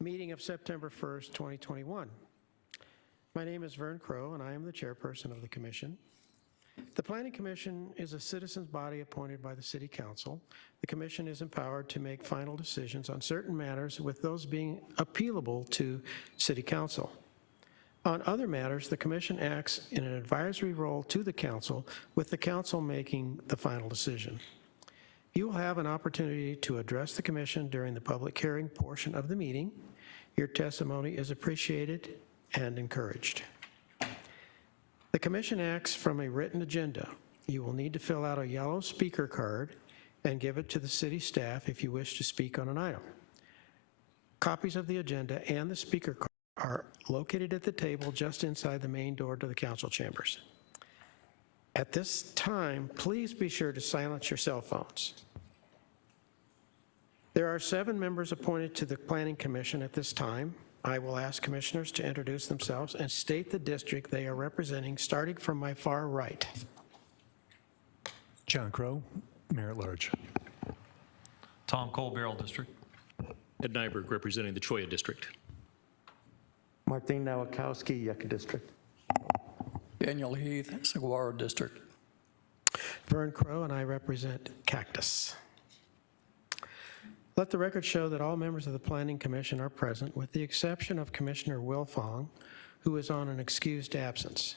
meeting of September 1st, 2021. My name is Vern Crow, and I am the chairperson of the commission. The Planning Commission is a citizens' body appointed by the City Council. The commission is empowered to make final decisions on certain matters, with those being appealable to City Council. On other matters, the commission acts in an advisory role to the council, with the council making the final decision. You will have an opportunity to address the commission during the public hearing portion of the meeting. Your testimony is appreciated and encouraged. The commission acts from a written agenda. You will need to fill out a yellow speaker card and give it to the city staff if you wish to speak on an item. Copies of the agenda and the speaker card are located at the table just inside the main door to the council chambers. At this time, please be sure to silence your cell phones. There are 7 members appointed to the Planning Commission at this time. I will ask commissioners to introduce themselves and state the district they are representing, starting from my far right. John Crow, Mayor at Large. Tom Cole, Barrel District. Ed Nyberg, representing the Choya District. Martin Nowakowski, Yucca District. Daniel Heath, Saguaro District. Vern Crow, and I represent Cactus. Let the record show that all members of the Planning Commission are present, with the exception of Commissioner Wilfong, who is on an excused absence.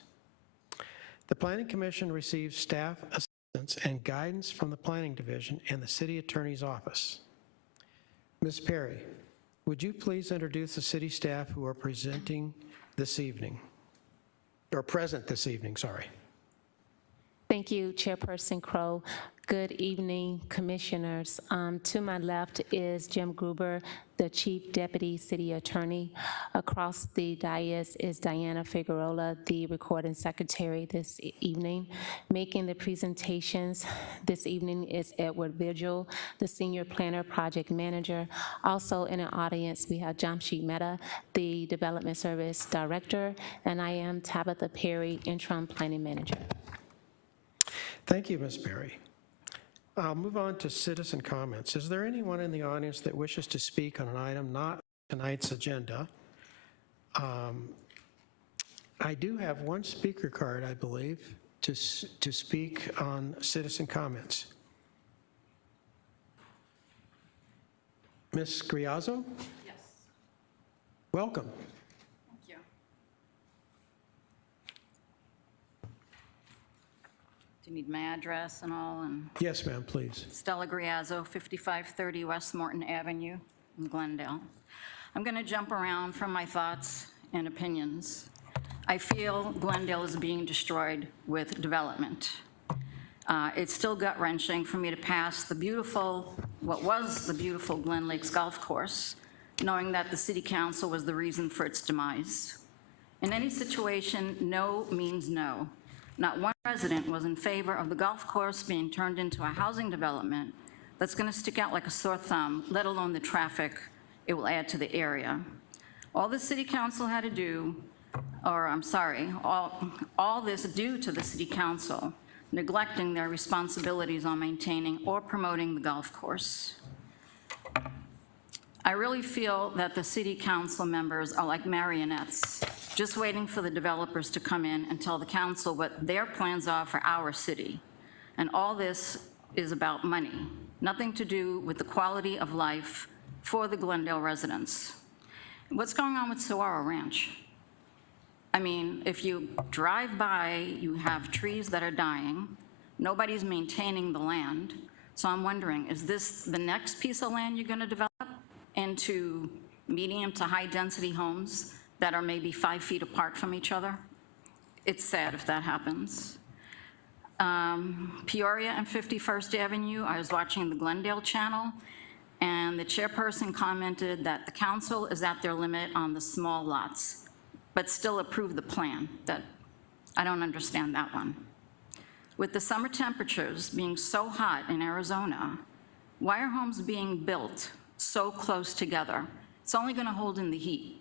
The Planning Commission receives staff assistance and guidance from the Planning Division and the City Attorney's Office. Ms. Perry, would you please introduce the city staff who are presenting this evening, or present this evening, sorry. Thank you, Chairperson Crow. Good evening, commissioners. To my left is Jim Gruber, the Chief Deputy City Attorney. Across the dais is Diana Figueroa, the Recording Secretary this evening. Making the presentations this evening is Edward Vigil, the Senior Planner Project Manager. Also in the audience, we have Jamshid Mehta, the Development Service Director, and I am Tabitha Perry, Interim Planning Manager. Thank you, Ms. Perry. I'll move on to citizen comments. Is there anyone in the audience that wishes to speak on an item not tonight's agenda? I do have one speaker card, I believe, to speak on citizen comments. Ms. Griazzo? Yes. Welcome. Thank you. Do you need my address and all? And Yes, ma'am, please. Stella Griazzo, 5530 West Morton Avenue in Glendale. I'm going to jump around from my thoughts and opinions. I feel Glendale is being destroyed with development. It's still gut-wrenching for me to pass the beautiful, what was the beautiful Glen Lakes Golf Course, knowing that the City Council was the reason for its demise. In any situation, no means no. Not one resident was in favor of the golf course being turned into a housing development that's going to stick out like a sore thumb, let alone the traffic it will add to the area. All the City Council had to do, or I'm sorry, all this due to the City Council neglecting their responsibilities on maintaining or promoting the golf course. I really feel that the City Council members are like marionettes, just waiting for the developers to come in and tell the council what their plans are for our city. And all this is about money, nothing to do with the quality of life for the Glendale residents. What's going on with Saguaro Ranch? I mean, if you drive by, you have trees that are dying. Nobody's maintaining the land. So I'm wondering, is this the next piece of land you're going to develop into medium to high density homes that are maybe 5 feet apart from each other? It's sad if that happens. Peoria and 51st Avenue, I was watching the Glendale channel, and the chairperson commented that the council is at their limit on the small lots, but still approved the plan. That I don't understand that one. With the summer temperatures being so hot in Arizona, why are homes being built so close together? It's only going to hold in the heat.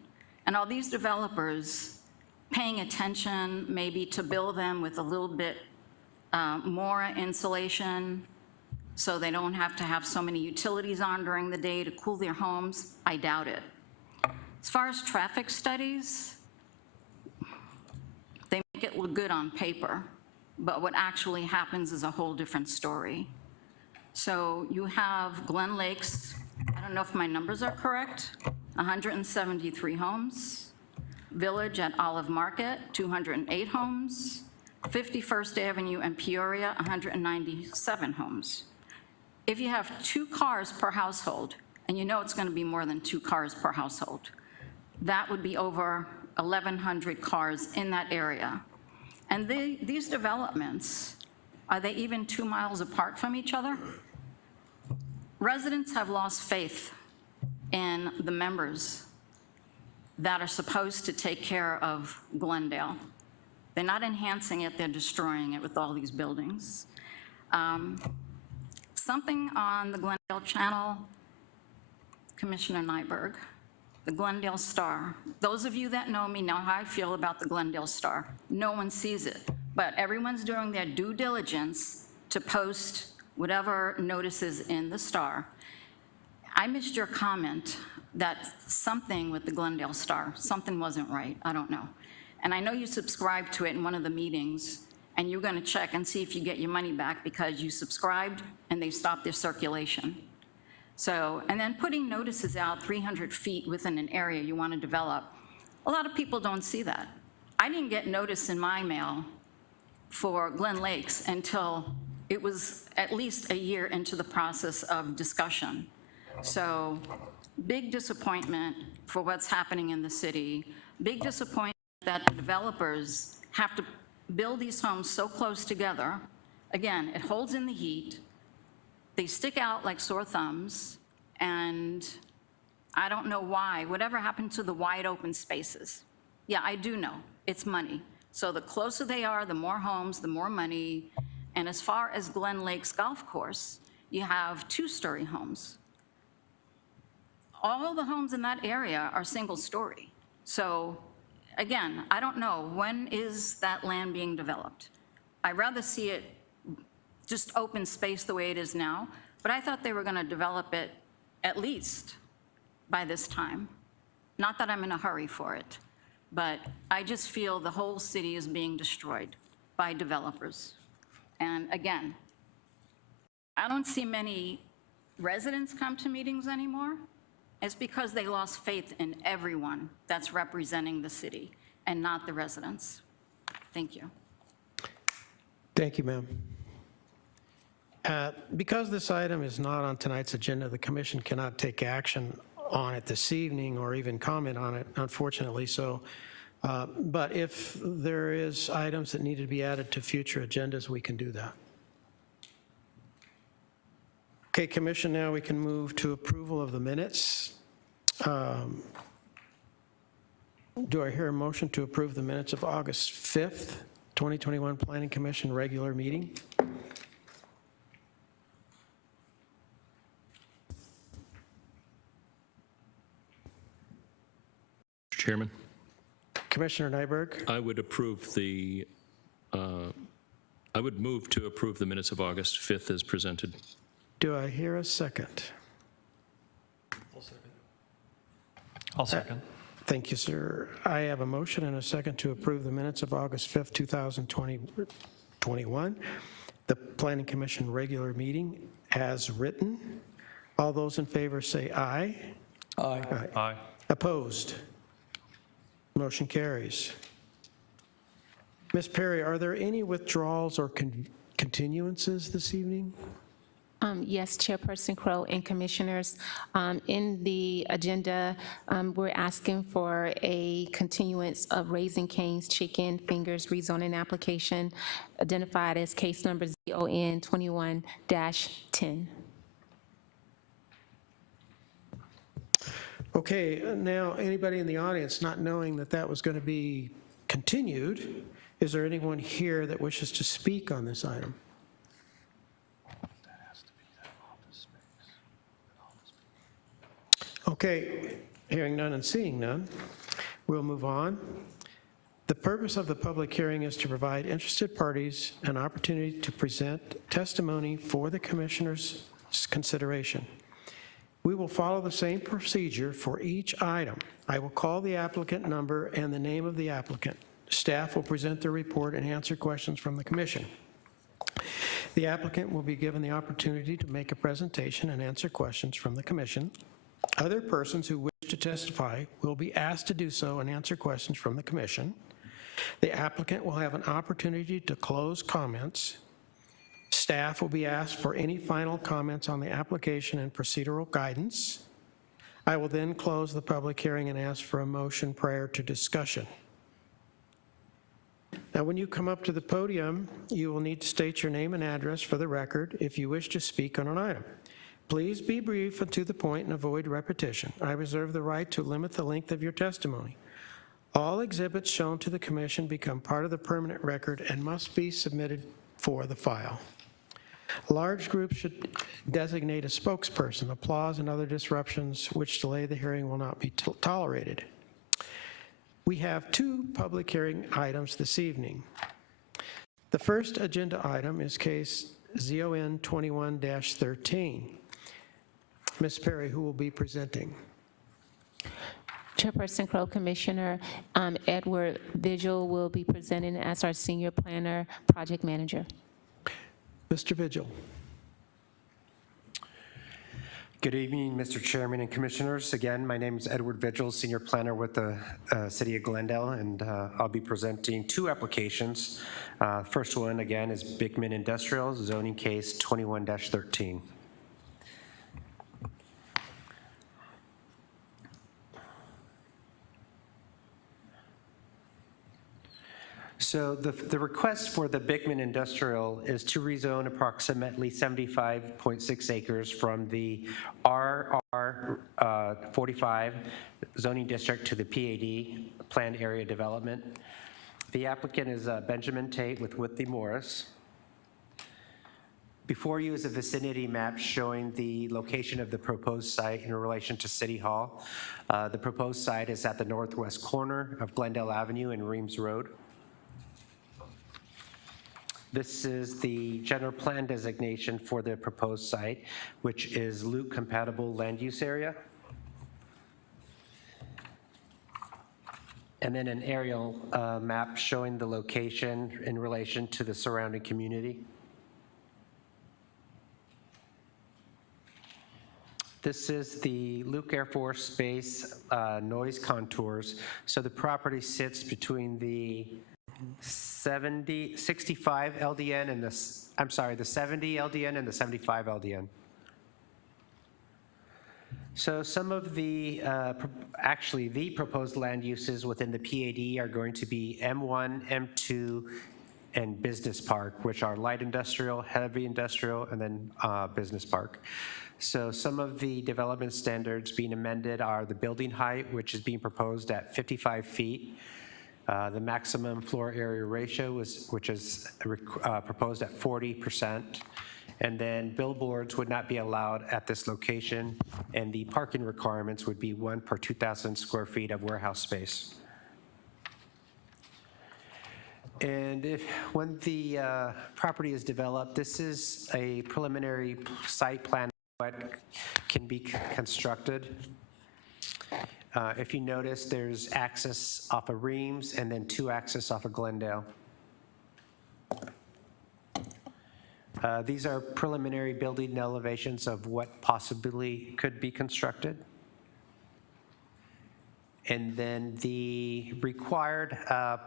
And are these developers paying attention maybe to build them with a little bit more insulation so they don't have to have so many utilities on during the day to cool their homes? I doubt it. As far as traffic studies, they make it look good on paper, but what actually happens is a whole different story. So you have Glen Lakes, I don't know if my numbers are correct, 173 homes. Village at Olive Market, 208 homes. 51st Avenue and Peoria, 197 homes. If you have 2 cars per household, and you know it's going to be more than 2 cars per household, that would be over 1,100 cars in that area. And these developments, are they even 2 miles apart from each other? Residents have lost faith in the members that are supposed to take care of Glendale. They're not enhancing it, they're destroying it with all these buildings. Something on the Glendale Channel, Commissioner Nyberg, the Glendale Star. Those of you that know me know how I feel about the Glendale Star. No one sees it, but everyone's doing their due diligence to post whatever notices in the Star. I missed your comment that something with the Glendale Star, something wasn't right, I don't know. And I know you subscribed to it in one of the meetings, and you're gonna check and see if you get your money back because you subscribed and they stopped their circulation. So, and then putting notices out 300 feet within an area you wanna develop, a lot of people don't see that. I didn't get notice in my mail for Glen Lakes until it was at least a year into the process of discussion. So, big disappointment for what's happening in the city. Big disappointment that the developers have to build these homes so close together. Again, it holds in the heat. They stick out like sore thumbs, and I don't know why. Whatever happened to the wide open spaces? Yeah, I do know. It's money. So the closer they are, the more homes, the more money. And as far as Glen Lakes Golf Course, you have 2-story homes. All the homes in that area are single-story. So again, I don't know, when is that land being developed? I'd rather see it just open space the way it is now, but I thought they were gonna develop it at least by this time. Not that I'm in a hurry for it, but I just feel the whole city is being destroyed by developers. And again, I don't see many residents come to meetings anymore. It's because they lost faith in everyone that's representing the city and not the residents. Thank you. Thank you, ma'am. Because this item is not on tonight's agenda, the commission cannot take action on it this evening or even comment on it, unfortunately. So, but if there is items that need to be added to future agendas, we can do that. Okay, commission, now we can move to approval of the minutes. Do I hear a motion to approve the minutes of August 5th, 2021 Planning Commission regular meeting? Mr. Chairman, Commissioner Nyberg? I would approve the, I would move to approve the minutes of August 5th as presented. Do I hear a second? I'll second. Thank you, sir. I have a motion and a second to approve the minutes of August 5th, 2021, the Planning Commission regular meeting as written. All those in favor say aye. Aye. Aye. Opposed? Motion carries. Ms. Perry, are there any withdrawals or continuances this evening? Yes, Chairperson Crow and Commissioners. In the agenda, we're asking for a continuance of Raising Cane's Chicken Fingers rezoning application identified as case number ZON 21-10. Okay, now, anybody in the audience not knowing that that was going to be continued, is there anyone here that wishes to speak on this item? Okay, hearing none and seeing none, we'll move on. The purpose of the public hearing is to provide interested parties an opportunity to present testimony for the commissioner's consideration. We will follow the same procedure for each item. I will call the applicant number and the name of the applicant. Staff will present their report and answer questions from the commission. The applicant will be given the opportunity to make a presentation and answer questions from the commission. Other persons who wish to testify will be asked to do so and answer questions from the commission. The applicant will have an opportunity to close comments. Staff will be asked for any final comments on the application and procedural guidance. I will then close the public hearing and ask for a motion prior to discussion. Now, when you come up to the podium, you will need to state your name and address for the record if you wish to speak on an item. Please be brief and to the point and avoid repetition. I reserve the right to limit the length of your testimony. All exhibits shown to the commission become part of the permanent record and must be submitted for the file. Large groups should designate a spokesperson. Applause and other disruptions which delay the hearing will not be tolerated. We have two public hearing items this evening. The first agenda item is case ZON 21-13. Ms. Perry, who will be presenting? Chairperson Crow, Commissioner Edward Vigil will be presenting as our Senior Planner Project Manager. Mr. Vigil. Good evening, Mr. Chairman and Commissioners. Again, my name is Edward Vigil, Senior Planner with the City of Glendale, and I'll be presenting two applications. First one, again, is Bickman Industrial, zoning case 21-13. So the request for the Bickman Industrial is to rezone approximately 75.6 acres from the RR 45 zoning district to the PAD, Planned Area Development. The applicant is Benjamin Tate with Whitley Morris. Before you is a vicinity map showing the location of the proposed site in relation to City Hall. The proposed site is at the northwest corner of Glendale Avenue and Reams Road. This is the general plan designation for the proposed site, which is Loop compatible land use area. And then an aerial map showing the location in relation to the surrounding community. This is the Luke Air Force Base noise contours. So the property sits between the 65 LDN and the 70 LDN and the 75 LDN. So some of the, actually the proposed land uses within the PAD are going to be M1, M2, and Business Park, which are light industrial, heavy industrial, and then Business Park. So some of the development standards being amended are the building height, which is being proposed at 55 feet. The maximum floor area ratio, which is proposed at 40%. And then billboards would not be allowed at this location, and the parking requirements would be 1 per 2,000 square feet of warehouse space. And when the property is developed, this is a preliminary site plan what can be constructed. If you notice, there's access off of Reams and then 2 access off of Glendale. These are preliminary building elevations of what possibly could be constructed. And then the required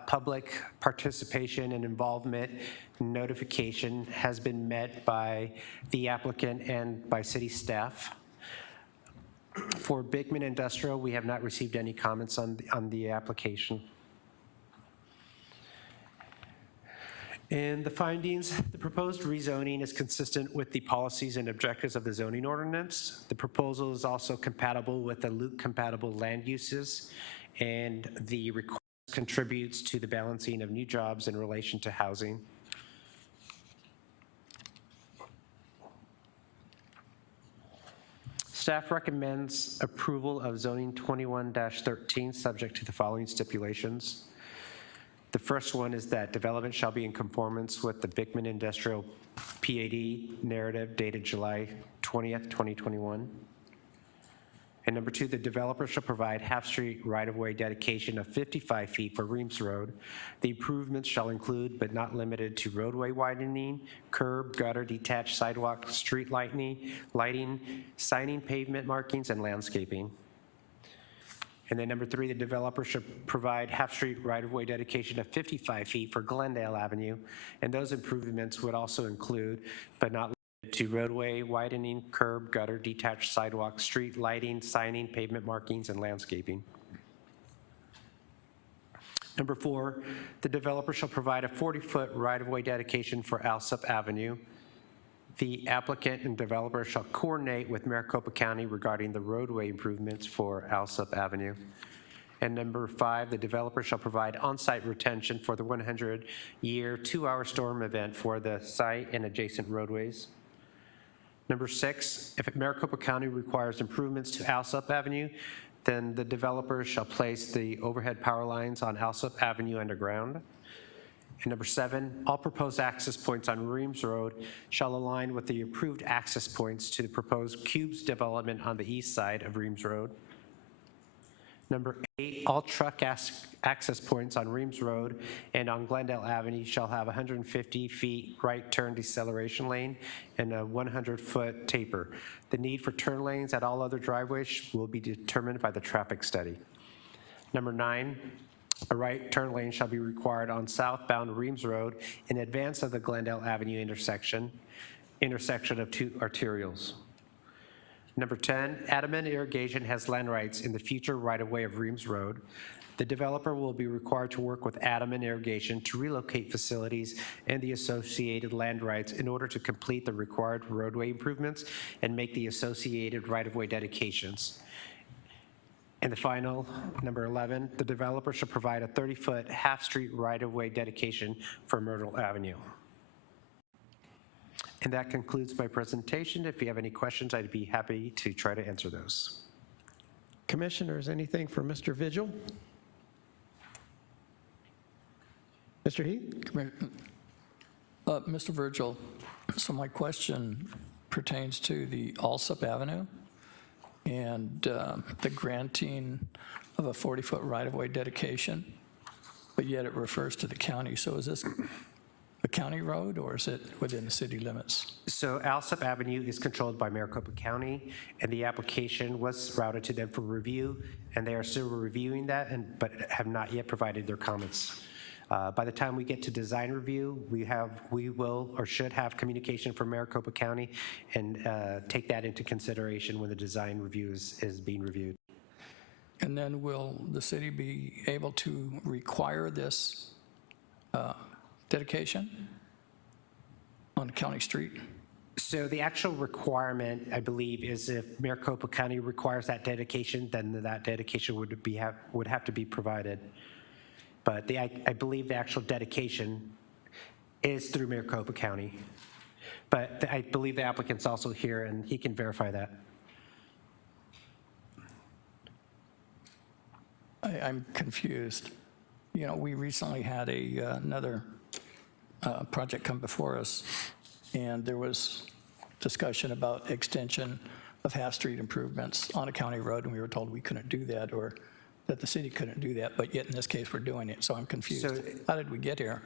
public participation and involvement notification has been met by the applicant and by city staff. For Bickman Industrial, we have not received any comments on the application. In the findings, the proposed rezoning is consistent with the policies and objectives of the zoning ordinance. The proposal is also compatible with the Luke-compatible land uses, and the request contributes to the balancing of new jobs in relation to housing. Staff recommends approval of zoning 21-13 subject to the following stipulations. The first one is that development shall be in conformance with the Bickman Industrial PAD narrative dated July 20th, 2021. And number 2, the developer shall provide half-street right-of-way dedication of 55 feet for Reams Road. The improvements shall include, but not limited to, roadway widening, curb, gutter, detached sidewalk, street lighting, signing, pavement markings, and landscaping. And then number 3, the developer should provide half-street right-of-way dedication of 55 feet for Glendale Avenue. And those improvements would also include, but not to roadway widening, curb, gutter, detached sidewalk, street lighting, signing, pavement markings, and landscaping. Number 4, the developer shall provide a 40-foot right-of-way dedication for Alsup Avenue. The applicant and developer shall coordinate with Maricopa County regarding the roadway improvements for Alsup Avenue. And number 5, the developer shall provide on-site retention for the 100-year, 2-hour storm event for the site and adjacent roadways. Number 6, if Maricopa County requires improvements to Alsup Avenue, then the developer shall place the overhead power lines on Alsup Avenue underground. And number 7, all proposed access points on Reams Road shall align with the approved access points to the proposed Cubes development on the east side of Reams Road. Number 8, all truck access points on Reams Road and on Glendale Avenue shall have 150 feet right turn deceleration lane and a 100-foot taper. The need for turn lanes at all other driveways will be determined by the traffic study. Number 9, a right turn lane shall be required on southbound Reams Road in advance of the Glendale Avenue intersection of 2 arterials. Number 10, Amended Irrigation has land rights in the future right-of-way of Reams Road. The developer will be required to work with Amended Irrigation to relocate facilities and the associated land rights in order to complete the required roadway improvements and make the associated right-of-way dedications. And the final, number 11, the developer shall provide a 30-foot half-street right-of-way dedication for Myrtle Avenue. And that concludes my presentation. If you have any questions, I'd be happy to try to answer those. Commissioners, anything for Mr. Vigil? Mr. Heath? Mr. Virgil, so my question pertains to the Alsup Avenue and the granting of a 40-foot right-of-way dedication, but yet it refers to the county. So is this a county road, or is it within the city limits? So Alsup Avenue is controlled by Maricopa County, and the application was routed to them for review, and they are still reviewing that, but have not yet provided their comments. By the time we get to design review, we will or should have communication from Maricopa County and take that into consideration when the design review is being reviewed. And then will the city be able to require this dedication on a county street? So the actual requirement, I believe, is if Maricopa County requires that dedication, then that dedication would have to be provided. But I believe the actual dedication is through Maricopa County. But I believe the applicant's also here, and he can verify that. I'm confused. You know, we recently had another project come before us, and there was discussion about extension of half-street improvements on a county road, and we were told we couldn't do that, or that the city couldn't do that, but yet in this case we're doing it, so I'm confused. So how did we get here?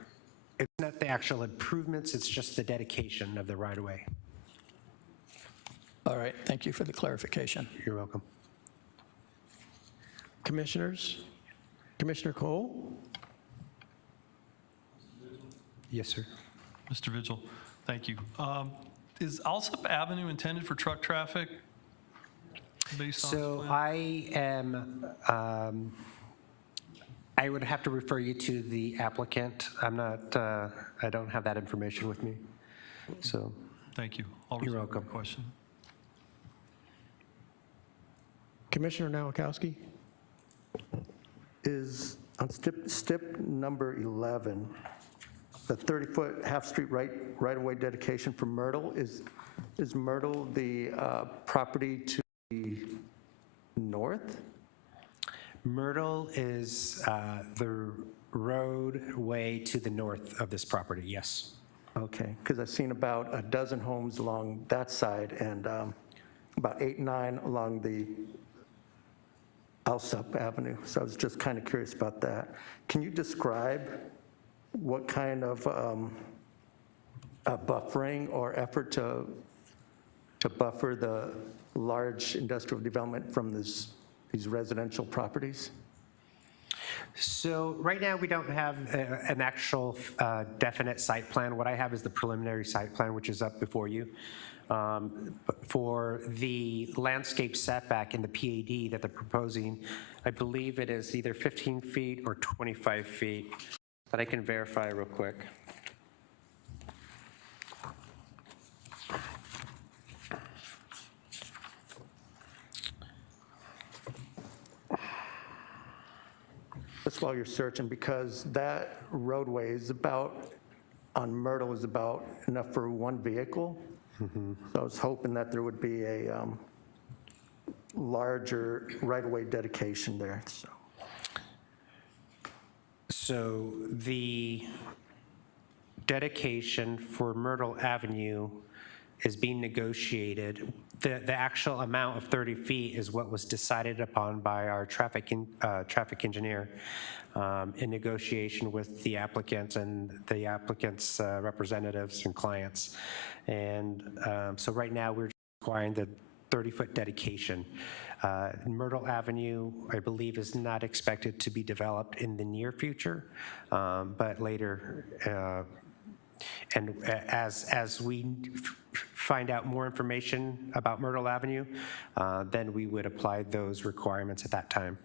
It's not the actual improvements, it's just the dedication of the right-of-way. All right, thank you for the clarification. You're welcome. Commissioners? Commissioner Cole? Yes, sir. Mr. Vigil, thank you. Is Alsup Avenue intended for truck traffic based on this So plan? I am, I would have to refer you to the applicant. I'm not, I don't have that information with me. So, Thank you. I'll You're reserve my welcome. question. Commissioner Nowakowski? Is on stip number 11, the 30-foot half-street right-of-way dedication for Myrtle, is Myrtle the property to the north? Myrtle is the roadway to the north of this property, yes. Okay, because I've seen about a dozen homes along that side and about 8, 9 along the Alsup Avenue. So I was just kind of curious about that. Can you describe what kind of buffering or effort to buffer the large industrial development from these residential properties? So right now, we don't have an actual definite site plan. What I have is the preliminary site plan, which is up before you. For the landscape setback in the PAD that they're proposing, I believe it is either 15 feet or 25 feet, but I can verify real quick. Just while you're searching, because that roadway is about, on Myrtle, is about enough for one vehicle. So I was hoping that there would be a larger right-of-way dedication there, so. So the dedication for Myrtle Avenue is being negotiated. The actual amount of 30 feet is what was decided upon by our traffic engineer in negotiation with the applicants and the applicants' representatives and clients. And so right now, we're requiring the 30-foot dedication. Myrtle Avenue, I believe, is not expected to be developed in the near future, but later. And as we find out more information about Myrtle Avenue, then we would apply those requirements at that time.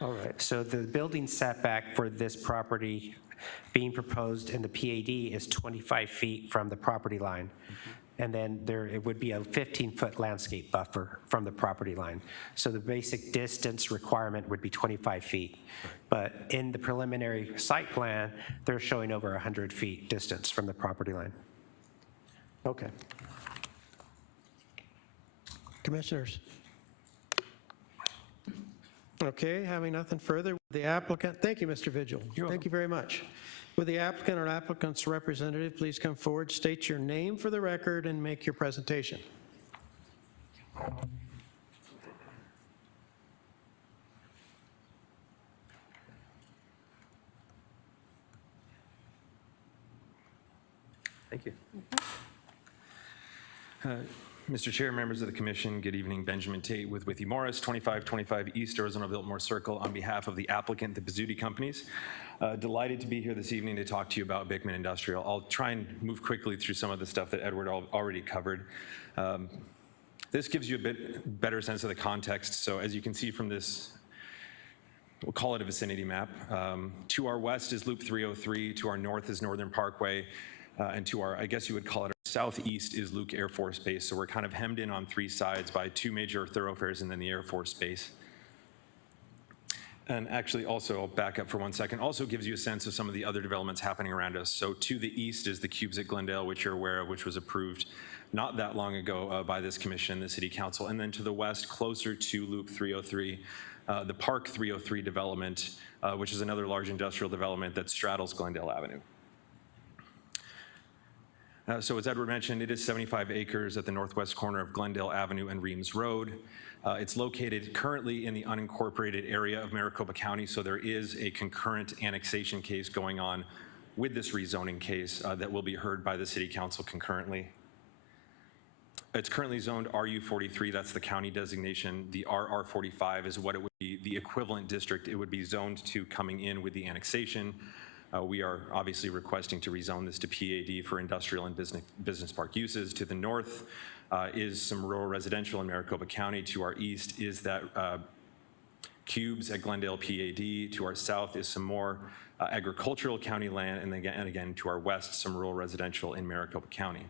All right. So the building setback for this property being proposed in the PAD is 25 feet from the property line. And then it would be a 15-foot landscape buffer from the property line. So the basic distance requirement would be 25 feet. But in the preliminary site plan, they're showing over 100 feet distance from the property line. Okay. Commissioners? Okay, having nothing further, the applicant, thank you, Mr. Vigil. Thank you very much. Would the applicant or applicant's representative please come forward, state your name for the record, and make your presentation. Thank you. Mr. Chair, members of the commission, good evening. Benjamin Tate with Withy Morris, 2525 East Arizona Biltmore Circle, on behalf of the applicant, the Pizzuti Companies. Delighted to be here this evening to talk to you about Bickman Industrial. I'll try and move quickly through some of the stuff that Edward already covered. This gives you a bit better sense of the context. So as you can see from this, we'll call it a vicinity map. To our west is Loop 303, to our north is Northern Parkway, and to our, I guess you would call it, our southeast is Luke Air Force Base. So we're kind of hemmed in on three sides by two major thoroughfares and then the Air Force Base. And actually also, I'll back up for 1 second, also gives you a sense of some of the other developments happening around us. So to the east is the Cubes at Glendale, which you're aware of, which was approved not that long ago by this commission, the city council. And then to the west, closer to Loop 303, the Park 303 development, which is another large industrial development that straddles Glendale Avenue. So as Edward mentioned, it is 75 acres at the northwest corner of Glendale Avenue and Reams Road. It's located currently in the unincorporated area of Maricopa County, so there is a concurrent annexation case going on with this rezoning case that will be heard by the city council concurrently. It's currently zoned RU43, that's the county designation. The RR45 is what it would be, the equivalent district it would be zoned to coming in with the annexation. We are obviously requesting to rezone this to PAD for industrial and business park uses. To the north is some rural residential in Maricopa County. To our east is that Cubes at Glendale PAD. To our south is some more agricultural county land, and again to our west, some rural residential in Maricopa County.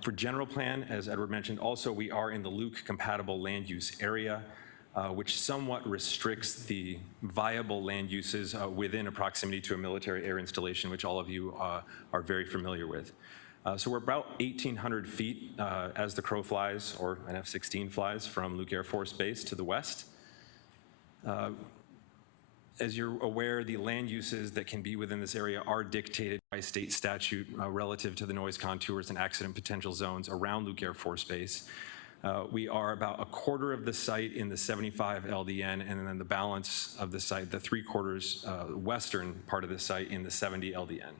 For general plan, as Edward mentioned, also we are in the Luke compatible land use area, which somewhat restricts the viable land uses within a proximity to a military air installation, which all of you are very familiar with. So we're about 1,800 feet as the crow flies, or an F-16 flies, from Luke Air Force Base to the west. As you're aware, the land uses that can be within this area are dictated by state statute relative to the noise contours and accident potential zones around Luke Air Force Base. We are about a quarter of the site in the 75 LDN, and then the balance of the site, the 3/4 western part of the site in the 70 LDN.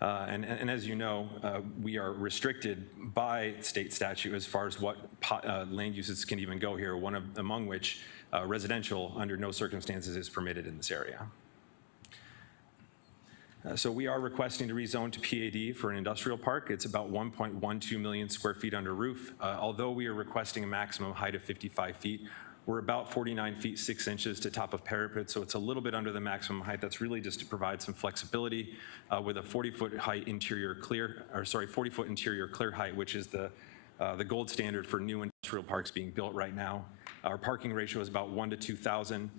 And as you know, we are restricted by state statute as far as what land uses can even go here, among which residential under no circumstances is permitted in this area. So we are requesting to rezone to PAD for an industrial park. It's about 1.12 million square feet under roof. Although we are requesting a maximum height of 55 feet, we're about 49 feet 6 inches to top of parapet, so it's a little bit under the maximum height. That's really just to provide some flexibility with a 40-foot height interior clear, or sorry, 40-foot interior clear height, which is the gold standard for new industrial parks being built right now. Our parking ratio is about 1 to 2,000.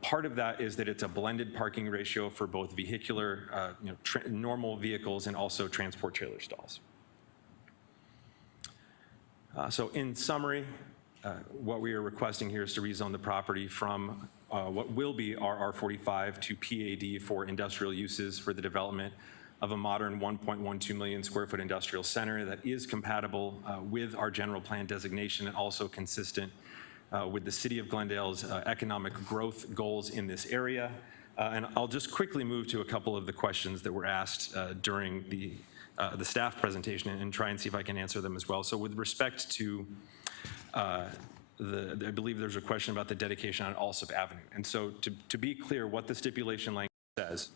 Part of that is that it's a blended parking ratio for both vehicular, normal vehicles and also transport trailer stalls. So in summary, what we are requesting here is to rezone the property from what will be RR45 to PAD for industrial uses for the development of a modern 1.12 million square foot industrial center that is compatible with our general plan designation and also consistent with the City of Glendale's economic growth goals in this area. And I'll just quickly move to a couple of the questions that were asked during the staff presentation and try and see if I can answer them as well. So with respect to, I believe there's a question about the dedication on Alsup Avenue. And so to be clear, what the stipulation language says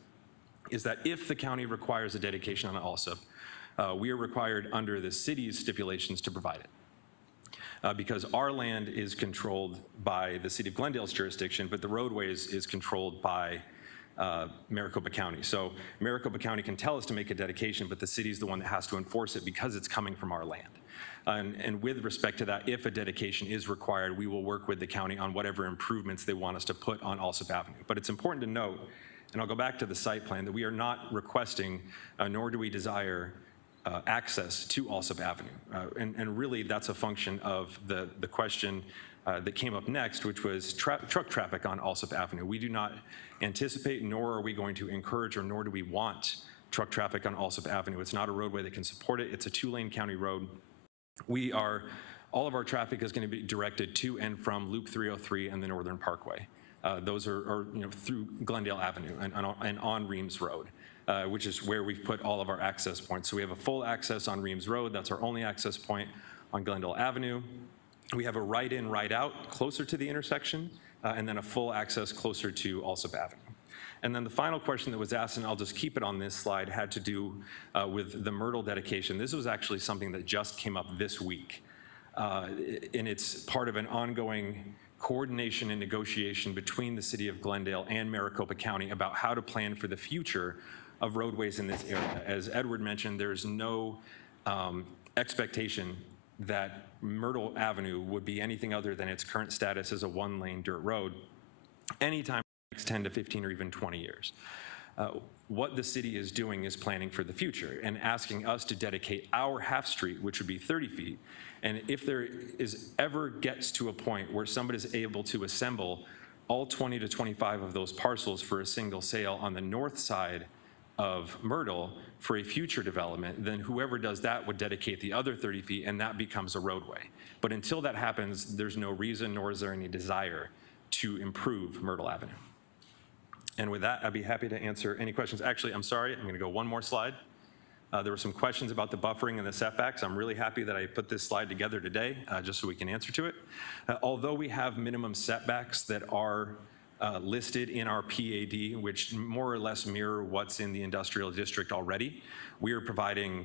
is that if the county requires a dedication on Alsup, we are required under the city's stipulations to provide it. Because our land is controlled by the City of Glendale's jurisdiction, but the roadways is controlled by Maricopa County. So Maricopa County can tell us to make a dedication, but the city's the one that has to enforce it because it's coming from our land. And with respect to that, if a dedication is required, we will work with the county on whatever improvements they want us to put on Alsup Avenue. But it's important to note, and I'll go back to the site plan, that we are not requesting, nor do we desire, access to Alsup Avenue. And really that's a function of the question that came up next, which was truck traffic on Alsup Avenue. We do not anticipate, nor are we going to encourage, or nor do we want truck traffic on Alsup Avenue. It's not a roadway that can support it. It's a 2-lane county road. All of our traffic is going to be directed to and from Loop 303 and the Northern Parkway. Those are through Glendale Avenue and on Reams Road. Which is where we've put all of our access points. So we have a full access on Reams Road. That's our only access point on Glendale Avenue. We have a right-in, right-out closer to the intersection, and then a full access closer to Alsup Avenue. And then the final question that was asked, and I'll just keep it on this slide, had to do with the Myrtle dedication. This was actually something that just came up this week. And it's part of an ongoing coordination and negotiation between the City of Glendale and Maricopa County about how to plan for the future of roadways in this area. As Edward mentioned, there's no expectation that Myrtle Avenue would be anything other than its current status as a 1-lane dirt road anytime in the next 10 to 15 or even 20 years. What the city is doing is planning for the future and asking us to dedicate our half street, which would be 30 feet. And if there ever gets to a point where somebody's able to assemble all 20 to 25 of those parcels for a single sale on the north side of Myrtle for a future development, then whoever does that would dedicate the other 30 feet and that becomes a roadway. But until that happens, there's no reason nor is there any desire to improve Myrtle Avenue. And with that, I'd be happy to answer any questions. Actually, I'm sorry, I'm gonna go one more slide. There were some questions about the buffering and the setbacks. I'm really happy that I put this slide together today just so we can answer to it. Although we have minimum setbacks that are listed in our PAD, which more or less mirror what's in the industrial district already, we are providing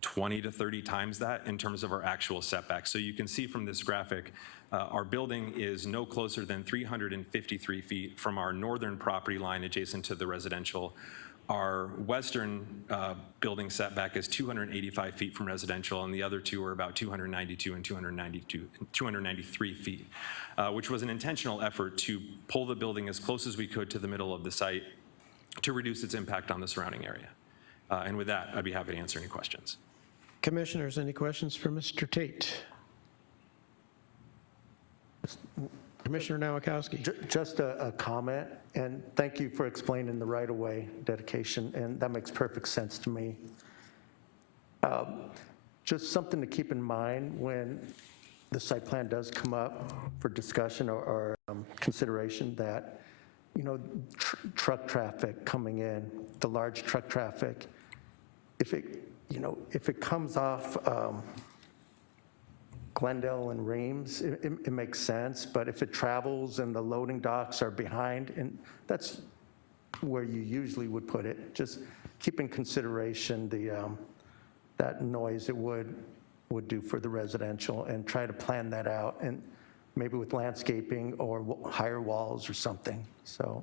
20 to 30 times that in terms of our actual setbacks. So you can see from this graphic, our building is no closer than 353 feet from our northern property line adjacent to the residential. Our western building setback is 285 feet from residential, and the other two are about 292 and 293 feet, which was an intentional effort to pull the building as close as we could to the middle of the site to reduce its impact on the surrounding area. And with that, I'd be happy to answer any questions. Commissioners, any questions for Mr. Tate? Commissioner Nowakowski. Just a comment, and thank you for explaining the right-of-way dedication, and that makes perfect sense to me. just something to keep in mind when the site plan does come up for discussion or consideration, that, you know, truck traffic coming in, the large truck traffic, if it comes off Glendale and Reams, it makes sense, but if it travels and the loading docks are behind, and that's where you usually would put it, just keep in consideration that noise it would do for the residential, and try to plan that out, and maybe with landscaping or higher walls or something. So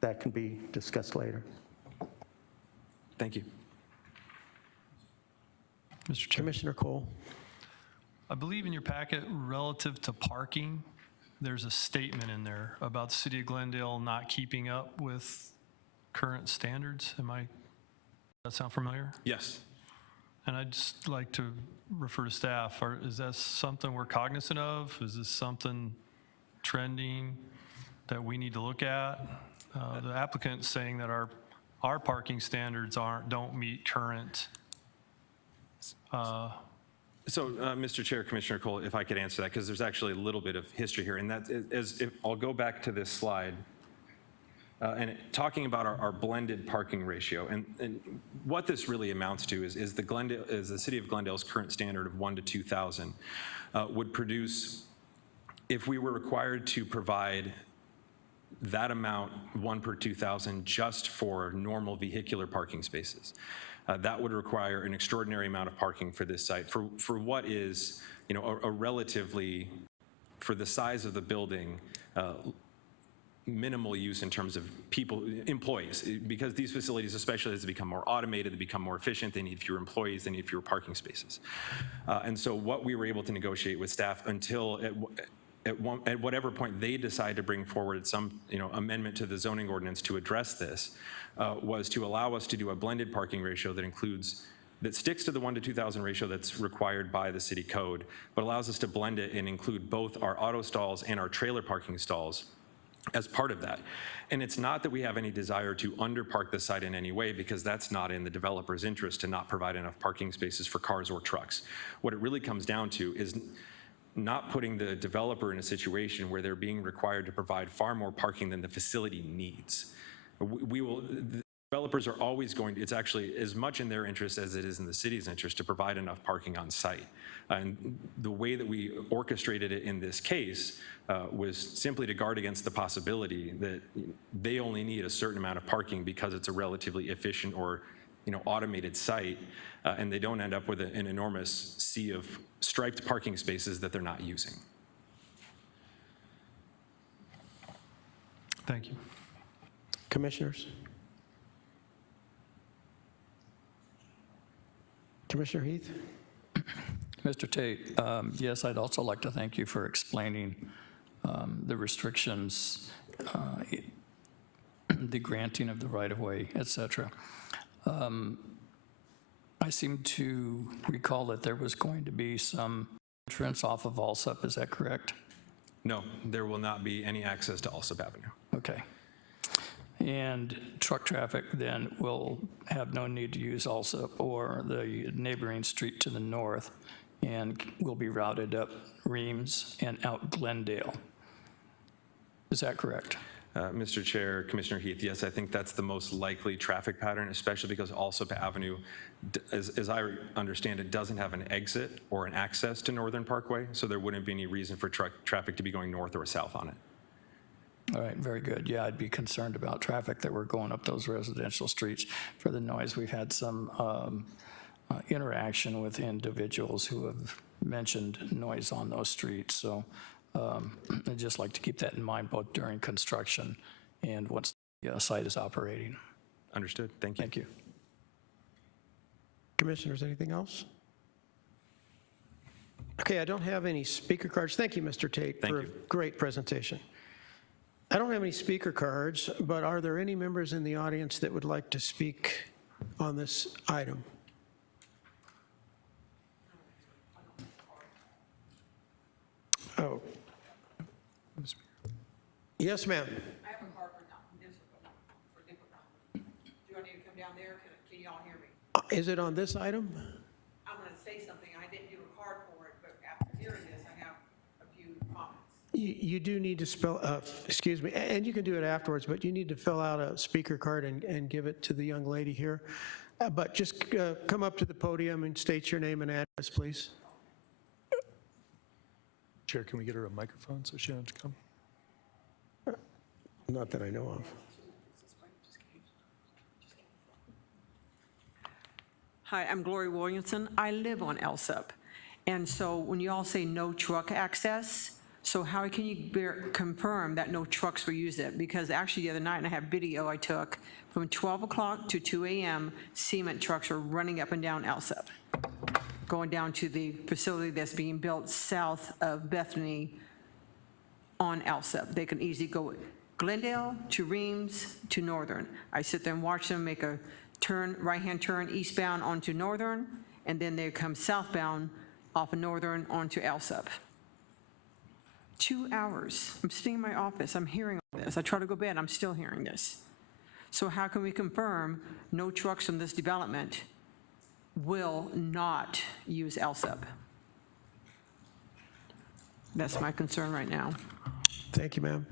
that can be discussed later. Thank you. Mr. Chair. Commissioner Cole. I believe in your packet relative to parking, there's a statement in there about the city of Glendale not keeping up with current standards. Does that sound familiar? Yes. And I'd just like to refer to staff. Is that something we're cognizant of? Is this something trending that we need to look at? The applicant's saying that our parking standards don't meet current. So, Mr. Chair, Commissioner Cole, if I could answer that, because there's actually a little bit of history here, and that is, I'll go back to this slide, and talking about our blended parking ratio, and what this really amounts to is the city of Glendale's current standard of 1 to 2,000 would produce, if we were required to provide that amount, 1 per 2,000, just for normal vehicular parking spaces. That would require an extraordinary amount of parking for this site. For what is, you know, a relatively, for the size of the building, minimal use in terms of employees, because these facilities, especially as they become more automated, they become more efficient, they need fewer employees, they need fewer parking spaces. And so what we were able to negotiate with staff until at whatever point they decide to bring forward some, you know, amendment to the zoning ordinance to address this, was to allow us to do a blended parking ratio that sticks to the 1 to 2,000 ratio that's required by the city code, but allows us to blend it and include both our auto stalls and our trailer parking stalls as part of that. And it's not that we have any desire to underpark the site in any way, because that's not in the developer's interest to not provide enough parking spaces for cars or trucks. What it really comes down to is not putting the developer in a situation where they're being required to provide far more parking than the facility needs. The developers are always it's actually as much in their interest as it is in the city's interest to provide enough parking on site. And the way that we orchestrated it in this case was simply to guard against the possibility that they only need a certain amount of parking because it's a relatively efficient or, you know, automated site, and they don't end up with an enormous sea of striped parking spaces that they're not using. Thank you. Commissioners? Commissioner Heath? Mr. Tate, yes, I'd also like to thank you for explaining the restrictions, the granting of the right-of-way, et cetera. I seem to recall that there was going to be some entrance off of Alsup, is that correct? No, there will not be any access to Alsup Avenue. Okay. And truck traffic then will have no need to use Alsup or the neighboring street to the north, and will be routed up Reams and out Glendale. Is that correct? Mr. Chair, Commissioner Heath, yes, I think that's the most likely traffic pattern, especially because Alsup Avenue, as I understand it, doesn't have an exit or an access to Northern Parkway, so there wouldn't be any reason for traffic to be going north or south on it. All right, very good. Yeah, I'd be concerned about traffic that were going up those residential streets for the noise. We've had some interaction with individuals who have mentioned noise on those streets, so I'd just like to keep that in mind both during construction and once the site is operating. Understood. Thank you. Thank you. Commissioners, anything else? Okay, I don't have any speaker cards. Thank you, Mr. Tate, for a great presentation. I don't have any speaker cards, but are there any members in the audience that would like to speak on this item? Oh. Yes, ma'am. I have a card for different. Do I need to come down there? Can y'all hear me? Is it on this item? I'm going to say You do need to spell, excuse me, and you can do it afterwards, but you need to fill out a speaker card and give it to the young lady here. But just come up to the podium and state your name and address, please. Chair, can we get her a microphone so she doesn't have to come? Not that I know of. Hi, I'm Gloria Williamson. I live on Alsup. And so when you all say no truck access, so how can you confirm that no trucks will use it? Because actually the other night, and I have video I took, from 12 o'clock to 2 a.m., cement trucks are running up and down Alsup, going down to the facility that's being built south of Bethany on Alsup. They can easily go Glendale to Reams to Northern. I sit there and watch them make a turn, right-hand turn eastbound onto Northern, and then they come southbound off of Northern onto Alsup. 2 hours. I'm sitting in my office, I'm hearing all this. I try to go to bed, I'm still hearing this. So how can we confirm no trucks from this development will not use Alsup? That's my concern right now. Thank you, ma'am.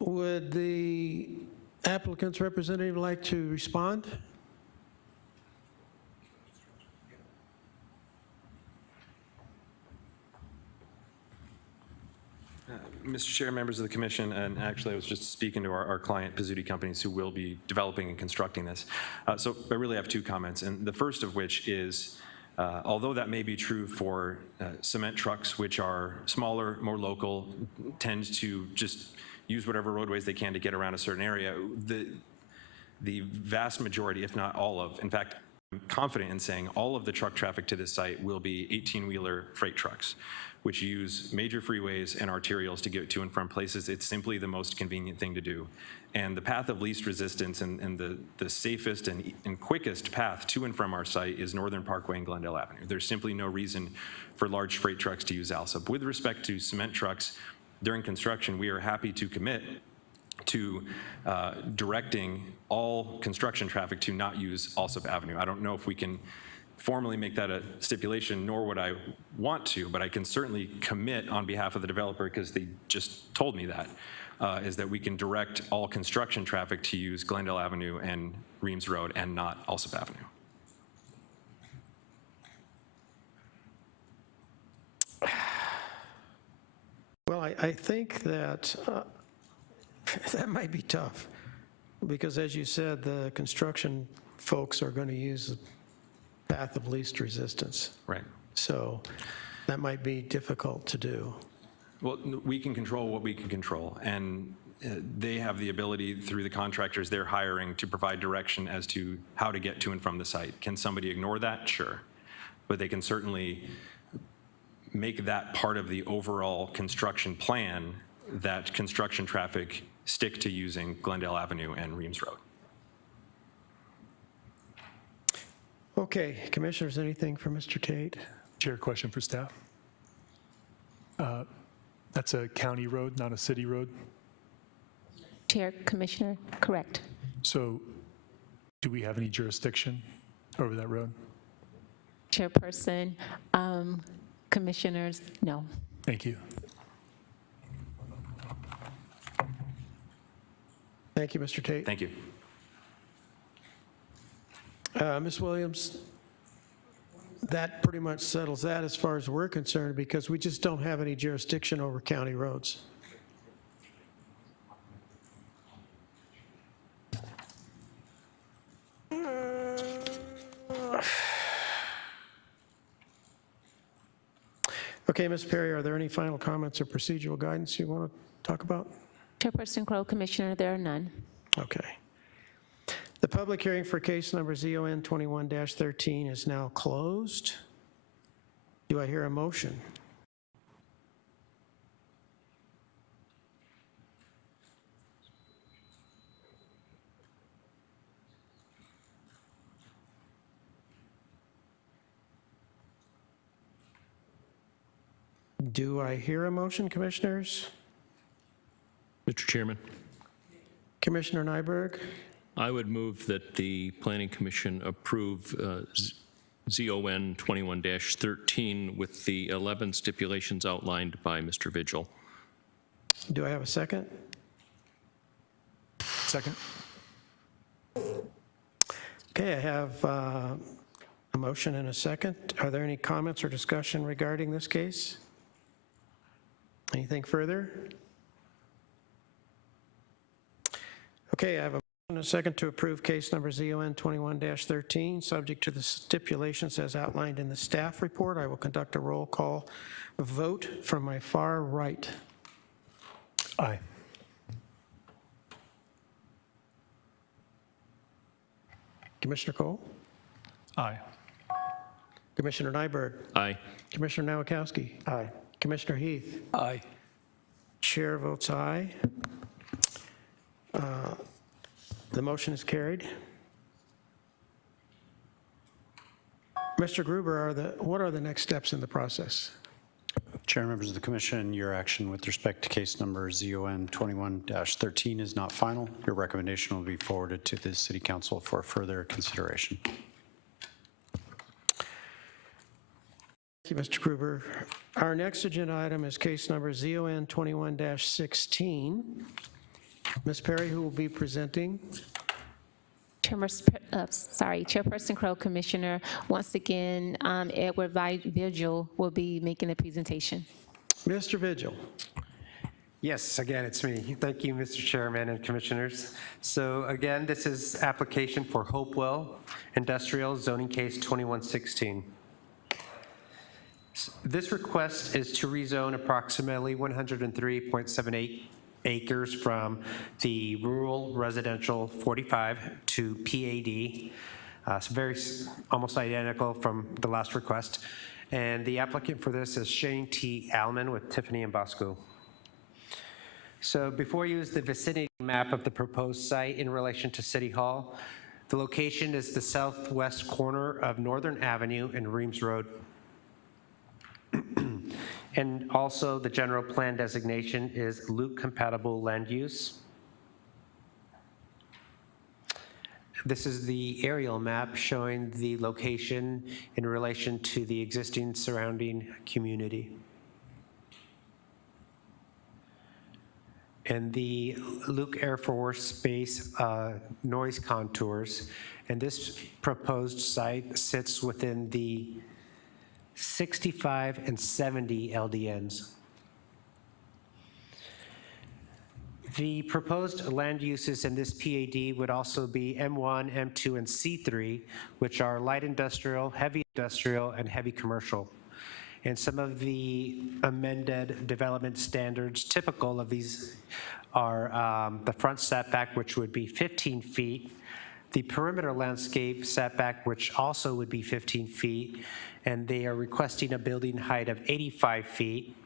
Would the applicant's representative like to respond? Mr. Chair, members of the commission, and actually I was just speaking to our client, Pizzuti Companies, who will be developing and constructing this. So I really have two comments, and the first of which is, although that may be true for cement trucks, which are smaller, more local, tend to just use whatever roadways they can to get around a certain area, the vast majority, if not all of, in fact, I'm confident in saying all of the truck traffic to this site will be 18-wheeler freight trucks, which use major freeways and arterials to get to and from places. It's simply the most convenient thing to do. And the path of least resistance and the safest and quickest path to and from our site is Northern Parkway and Glendale Avenue. There's simply no reason for large freight trucks to use Alsup. With respect to cement trucks, during construction, we are happy to commit to directing all construction traffic to not use Alsup Avenue. I don't know if we can formally make that a stipulation, nor would I want to, but I can certainly commit on behalf of the developer, because they just told me that, is that we can direct all construction traffic to use Glendale Avenue and Reams Road and not Alsup Avenue. Well, I think that that might be tough, because as you said, the construction folks are going to use the path of least resistance. Right. So that might be difficult to do. Well, we can control what we can control, and they have the ability through the contractors they're hiring to provide direction as to how to get to and from the site. Can somebody ignore that? Sure. But they can certainly make that part of the overall construction plan, that construction traffic stick to using Glendale Avenue and Reams Road. Okay, commissioners, anything for Mr. Tate? Chair, question for staff. That's a county road, not a city road. Chair, Commissioner, correct. So do we have any jurisdiction over that road? Chairperson, Commissioners, no. Thank you. Thank you, Mr. Tate. Thank you. Ms. Williams, that pretty much settles that as far as we're concerned, because we just don't have any jurisdiction over county roads. Okay, Ms. Perry, are there any final comments or procedural guidance you want to talk about? Chairperson Crow, Commissioner, there are none. Okay. The public hearing for case number ZON 21-13 is now closed. Do I hear a motion? Do I hear a motion, commissioners? Mr. Chairman, Commissioner Nyberg? I would move that the Planning Commission approve ZON 21-13 with the 11 stipulations outlined by Mr. Vigil. Do I have a second? Second? Okay, I have a motion and a second. Are there any comments or discussion regarding this case? Anything further? Okay, I have a motion and a second to approve case number ZON 21-13, subject to the stipulations as outlined in the staff report. I will conduct a roll call vote from my far right. Aye. Commissioner Cole? Aye. Commissioner Nyberg? Aye. Commissioner Nowakowski? Aye. Commissioner Heath? Aye. Chair votes aye. The motion is carried. Mr. Gruber, what are the next steps in the process? Chair, members of the commission, your action with respect to case number ZON 21-13 is not final. Your recommendation will be forwarded to the City Council for further consideration. Thank you, Mr. Gruber. Our next agenda item is case number ZON 21-16. Ms. Perry, who will be presenting? Chairperson Crow, Commissioner, once again, Edward Vigil will be making a presentation. Mr. Vigil. Yes, again, it's me. Thank you, Mr. Chairman and Commissioners. So again, this is application for Hopewell Industrial Zoning Case 2116. This request is to rezone approximately 103.78 acres from the rural residential 45 to PAD. It's very almost identical from the last request. And the applicant for this is Shane T. Allman with Tiffany and Bosco. So before you use the vicinity map of the proposed site in relation to City Hall, the location is the southwest corner of Northern Avenue and Reams Road. And also the general plan designation is Luke-compatible land use. This is the aerial map showing the location in relation to the existing surrounding community. And the Luke Air Force Base noise contours. And this proposed site sits within the 65 and 70 LDNs. The proposed land uses in this PAD would also be M1, M2, and C3, which are light industrial, heavy industrial, and heavy commercial. And some of the amended development standards typical of these are the front setback, which would be 15 feet, the perimeter landscape setback, which also would be 15 feet, and they are requesting a building height of 85 feet,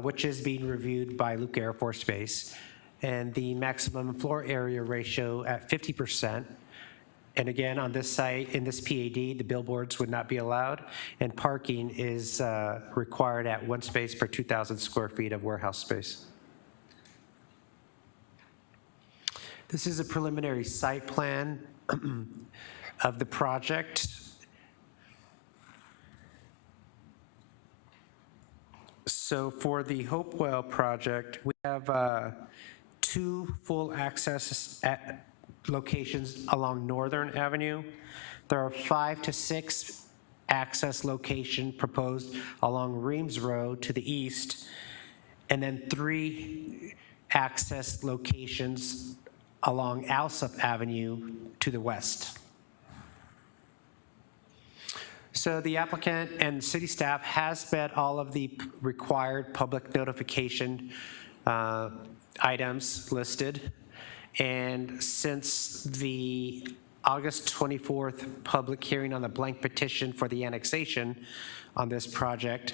which is being reviewed by Luke Air Force Base, and the maximum floor area ratio at 50%. And again, on this site, in this PAD, the billboards would not be allowed, and parking is required at 1 space per 2,000 square feet of warehouse space. This is a preliminary site plan of the project. So for the Hopewell project, we have 2 full access locations along Northern Avenue. There are 5 to 6 access locations proposed along Reams Road to the east, and then 3 access locations along Alsup Avenue to the west. So the applicant and city staff has met all of the required public notification items listed. And since the August 24th public hearing on the blank petition for the annexation on this project,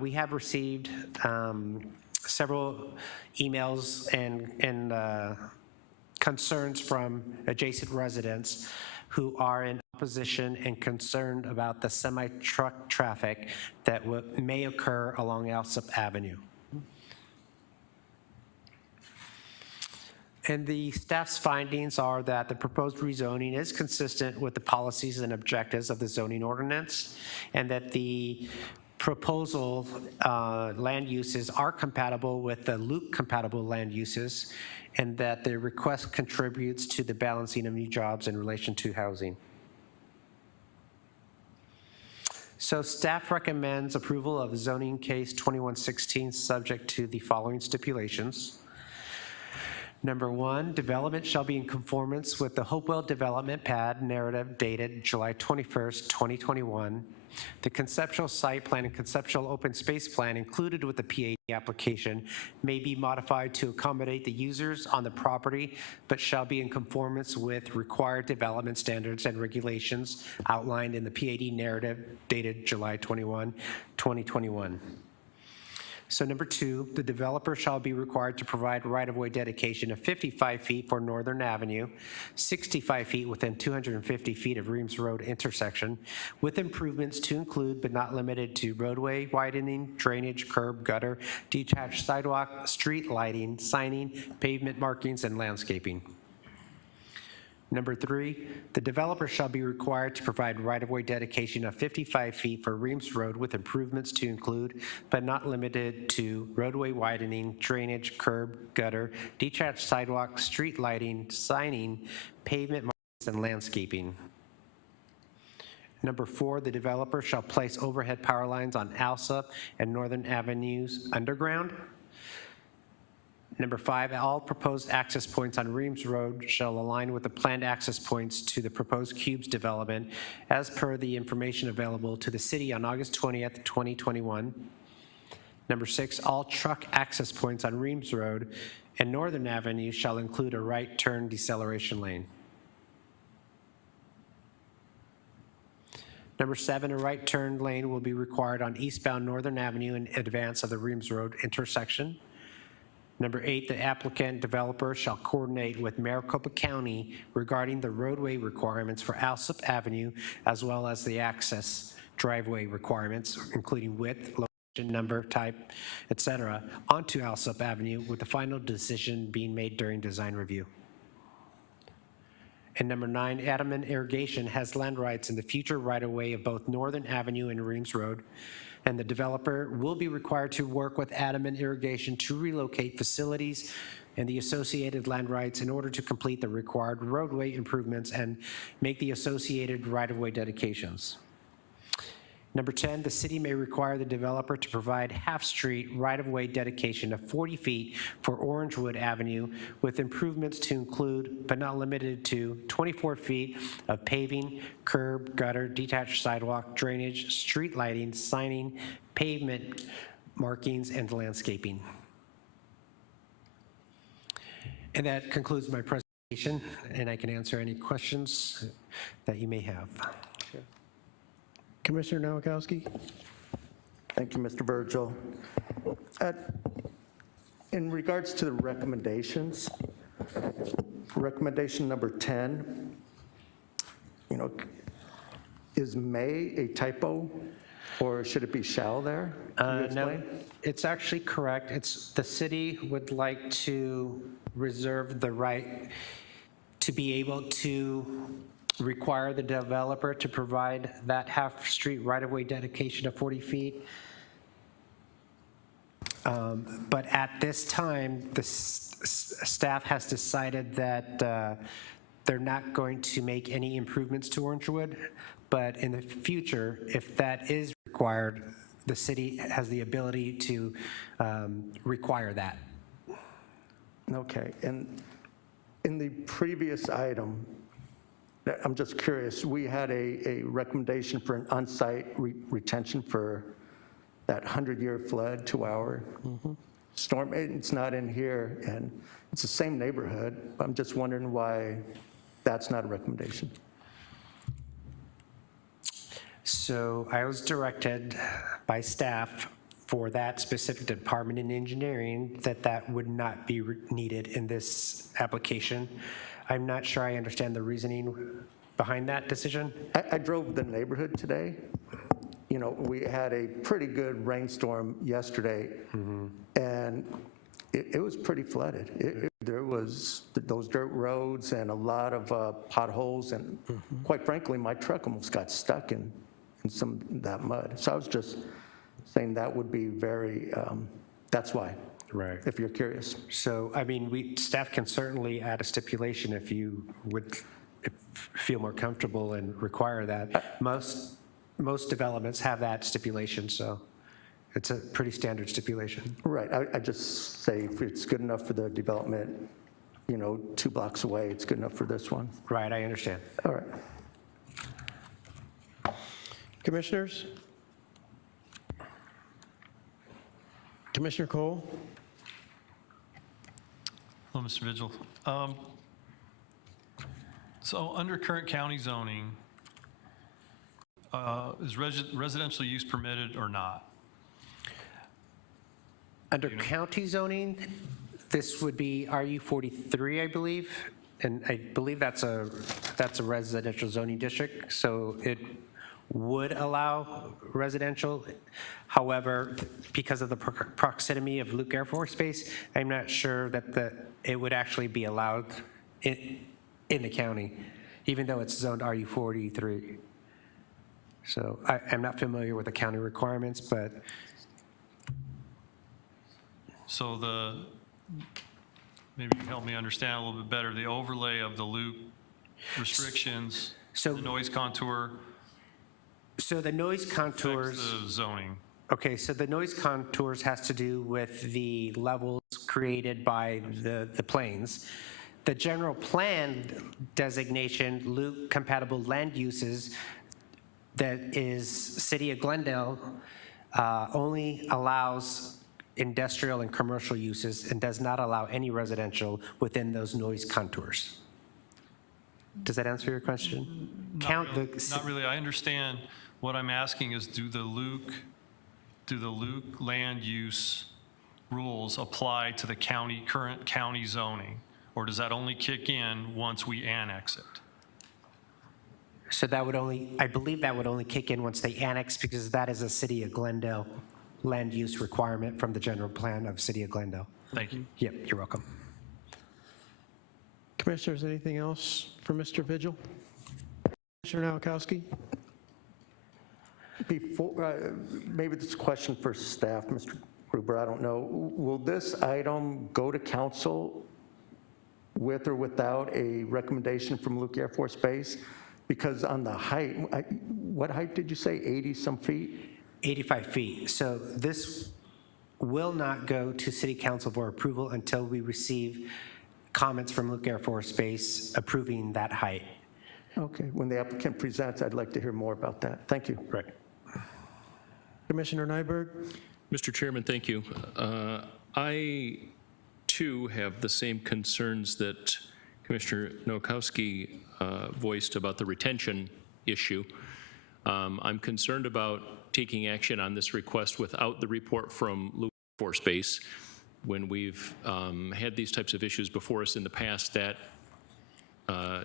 we have received several emails and concerns from adjacent residents who are in opposition and concerned about the semi-truck traffic that may occur along Alsup Avenue. And the staff's findings are that the proposed rezoning is consistent with the policies and objectives of the zoning ordinance, and that the proposal land uses are compatible with the loop-compatible land uses, and that the request contributes to the balancing of new jobs in relation to housing. So staff recommends approval of zoning case 2116, subject to the following stipulations. Number 1, development shall be in conformance with the Hopewell Development Pad narrative dated July 21st, 2021. The conceptual site plan and conceptual open space plan included with the PAD application may be modified to accommodate the users on the property, but shall be in conformance with required development standards and regulations outlined in the PAD narrative dated July 21, 2021. So number 2, the developer shall be required to provide right-of-way dedication of 55 feet for Northern Avenue, 65 feet within 250 feet of Reams Road intersection, with improvements to include but not limited to roadway widening, drainage, curb, gutter, detached sidewalk, street lighting, signing, pavement markings, and landscaping. Number 3, the developer shall be required to provide right-of-way dedication of 55 feet for Reams Road with improvements to include, but not limited to, roadway widening, drainage, curb, gutter, detached sidewalk, street lighting, signing, pavement markings, and landscaping. Number 4, the developer shall place overhead power lines on Alsup and Northern Avenues underground. Number 5, all proposed access points on Reams Road shall align with the planned access points to the proposed Cubes development as per the information available to the city on August 20th, 2021. Number 6, all truck access points on Reams Road and Northern Avenue shall include a right turn deceleration lane. Number 7, a right turn lane will be required on eastbound Northern Avenue in advance of the Reams Road intersection. Number 8, the applicant developer shall coordinate with Maricopa County regarding the roadway requirements for Alsup Avenue, as well as the access driveway requirements, including width, location, number, type, et cetera, onto Alsup Avenue, with the final decision being made during design review. And number 9, Adamant Irrigation has land rights in the future right-of-way of both Northern Avenue and Reams Road, and the developer will be required to work with Adamant Irrigation to relocate facilities and the associated land rights in order to complete the required roadway improvements and make the associated right-of-way dedications. Number 10, the city may require the developer to provide half-street right-of-way dedication of 40 feet for Orangewood Avenue with improvements to include, but not limited to, 24 feet of paving, curb, gutter, detached sidewalk, drainage, street lighting, signing, pavement markings, and landscaping. And that concludes my presentation, and I can answer any questions that you may have. Commissioner Nowakowski? Thank you, Mr. Virgil. In regards to the recommendations, recommendation number 10, is may a typo, or should it be shall there? Can you No, explain? it's actually correct. It's the city would like to reserve the right to be able to require the developer to provide that half-street right-of-way dedication of 40 feet. But at this time, the staff has decided that they're not going to make any improvements to Orangewood, but in the future, if that is required, the city has the ability to require that. Okay, and in the previous item, I'm just curious, we had a recommendation for an on-site retention for that 100-year flood, 2-hour storm. It's not in here, and it's the same neighborhood. I'm just wondering why that's not a recommendation. So I was directed by staff for that specific department in engineering that would not be needed in this application. I'm not sure I understand the reasoning behind that decision. I drove the neighborhood today. We had a pretty good rainstorm yesterday, and it was pretty flooded. There was those dirt roads and a lot of potholes, and quite frankly, my truck almost got stuck in some of that mud. So I was just saying that would be very, that's why, Right. if you're curious. So, I mean, staff can certainly add a stipulation if you would feel more comfortable and require that. Most developments have that stipulation, so it's a pretty standard stipulation. Right, I just say if it's good enough for the development, 2 blocks away, it's good enough for this one. Right, I understand. All right. Commissioners? Commissioner Cole? Hello, Mr. Vigil. So under current county zoning, is residential use permitted or not? Under county zoning, this would be RU 43, I believe, and I believe that's a residential zoning district, so it would allow residential. However, because of the proximity of Luke Air Force Base, I'm not sure that it would actually be allowed in the county, even though it's zoned RU 43. So I'm not familiar with the county requirements, but So maybe you can help me understand a little bit better, the overlay of the loop restrictions, So- the noise contour, so the noise contours. affects the zoning. Okay, so the noise contours has to do with the levels created by the planes. The general plan designation, loop compatible land uses, that is City of Glendale, only allows industrial and commercial uses and does not allow any residential within those noise contours. Does that answer your question? Not really. I understand. What I'm asking is, do the Luke land use rules apply to the current county zoning? Or does that only kick in once we annex it? So that would I believe that would only kick in once they annex, because that is a City of Glendale land use requirement from the general plan of City of Glendale. Thank you. Yep, you're welcome. Commissioners, anything else for Mr. Vigil? Commissioner Nowakowski? Before, maybe this is a question for staff, Mr. Gruber, I don't know. Will this item go to council with or without a recommendation from Luke Air Force Base? Because on the height, what height did you say, 80-some feet? 85 feet. So this will not go to City Council for approval until we receive comments from Luke Air Force Base approving that height. Okay, when the applicant presents, I'd like to hear more about that. Thank you. Right. Commissioner Nyberg? Mr. Chairman, thank you. I, too, have the same concerns that Commissioner Nowakowski voiced about the retention issue. I'm concerned about taking action on this request without the report from Luke Air Force Base. When we've had these types of issues before us in the past, that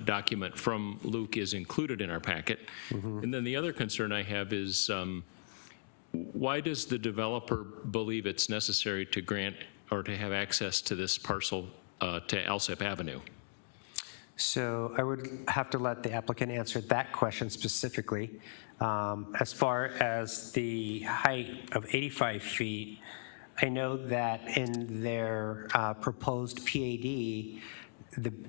document from Luke is included in our packet. And then the other concern I have is, why does the developer believe it's necessary to grant or to have access to this parcel to Alsup Avenue? So I would have to let the applicant answer that question specifically. As far as the height of 85 feet, I know that in their proposed PAD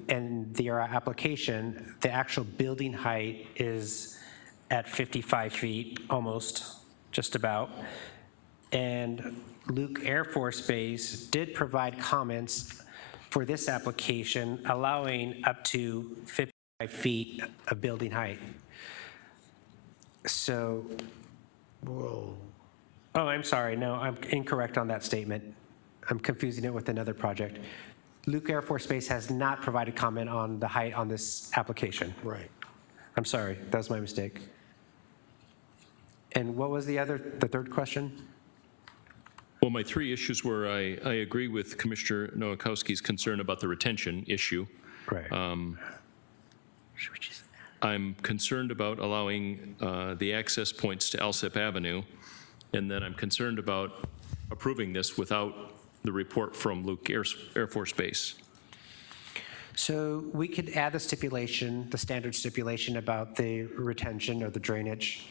and their application, the actual building height is at 55 feet, almost, just about. And Luke Air Force Base did provide comments for this application, allowing up to 55 feet of building height. So, Whoa. oh, I'm sorry, no, I'm incorrect on that statement. I'm confusing it with another project. Luke Air Force Base has not provided comment on the height on this application. Right. I'm sorry, that was my mistake. And what was the third question? Well, my three issues were I agree with Commissioner Nowakowski's concern about the retention issue. Right. I'm concerned about allowing the access points to Alsup Avenue, and then I'm concerned about approving this without the report from Luke Air Force Base? So we could add the stipulation, the standard stipulation about the retention or the drainage.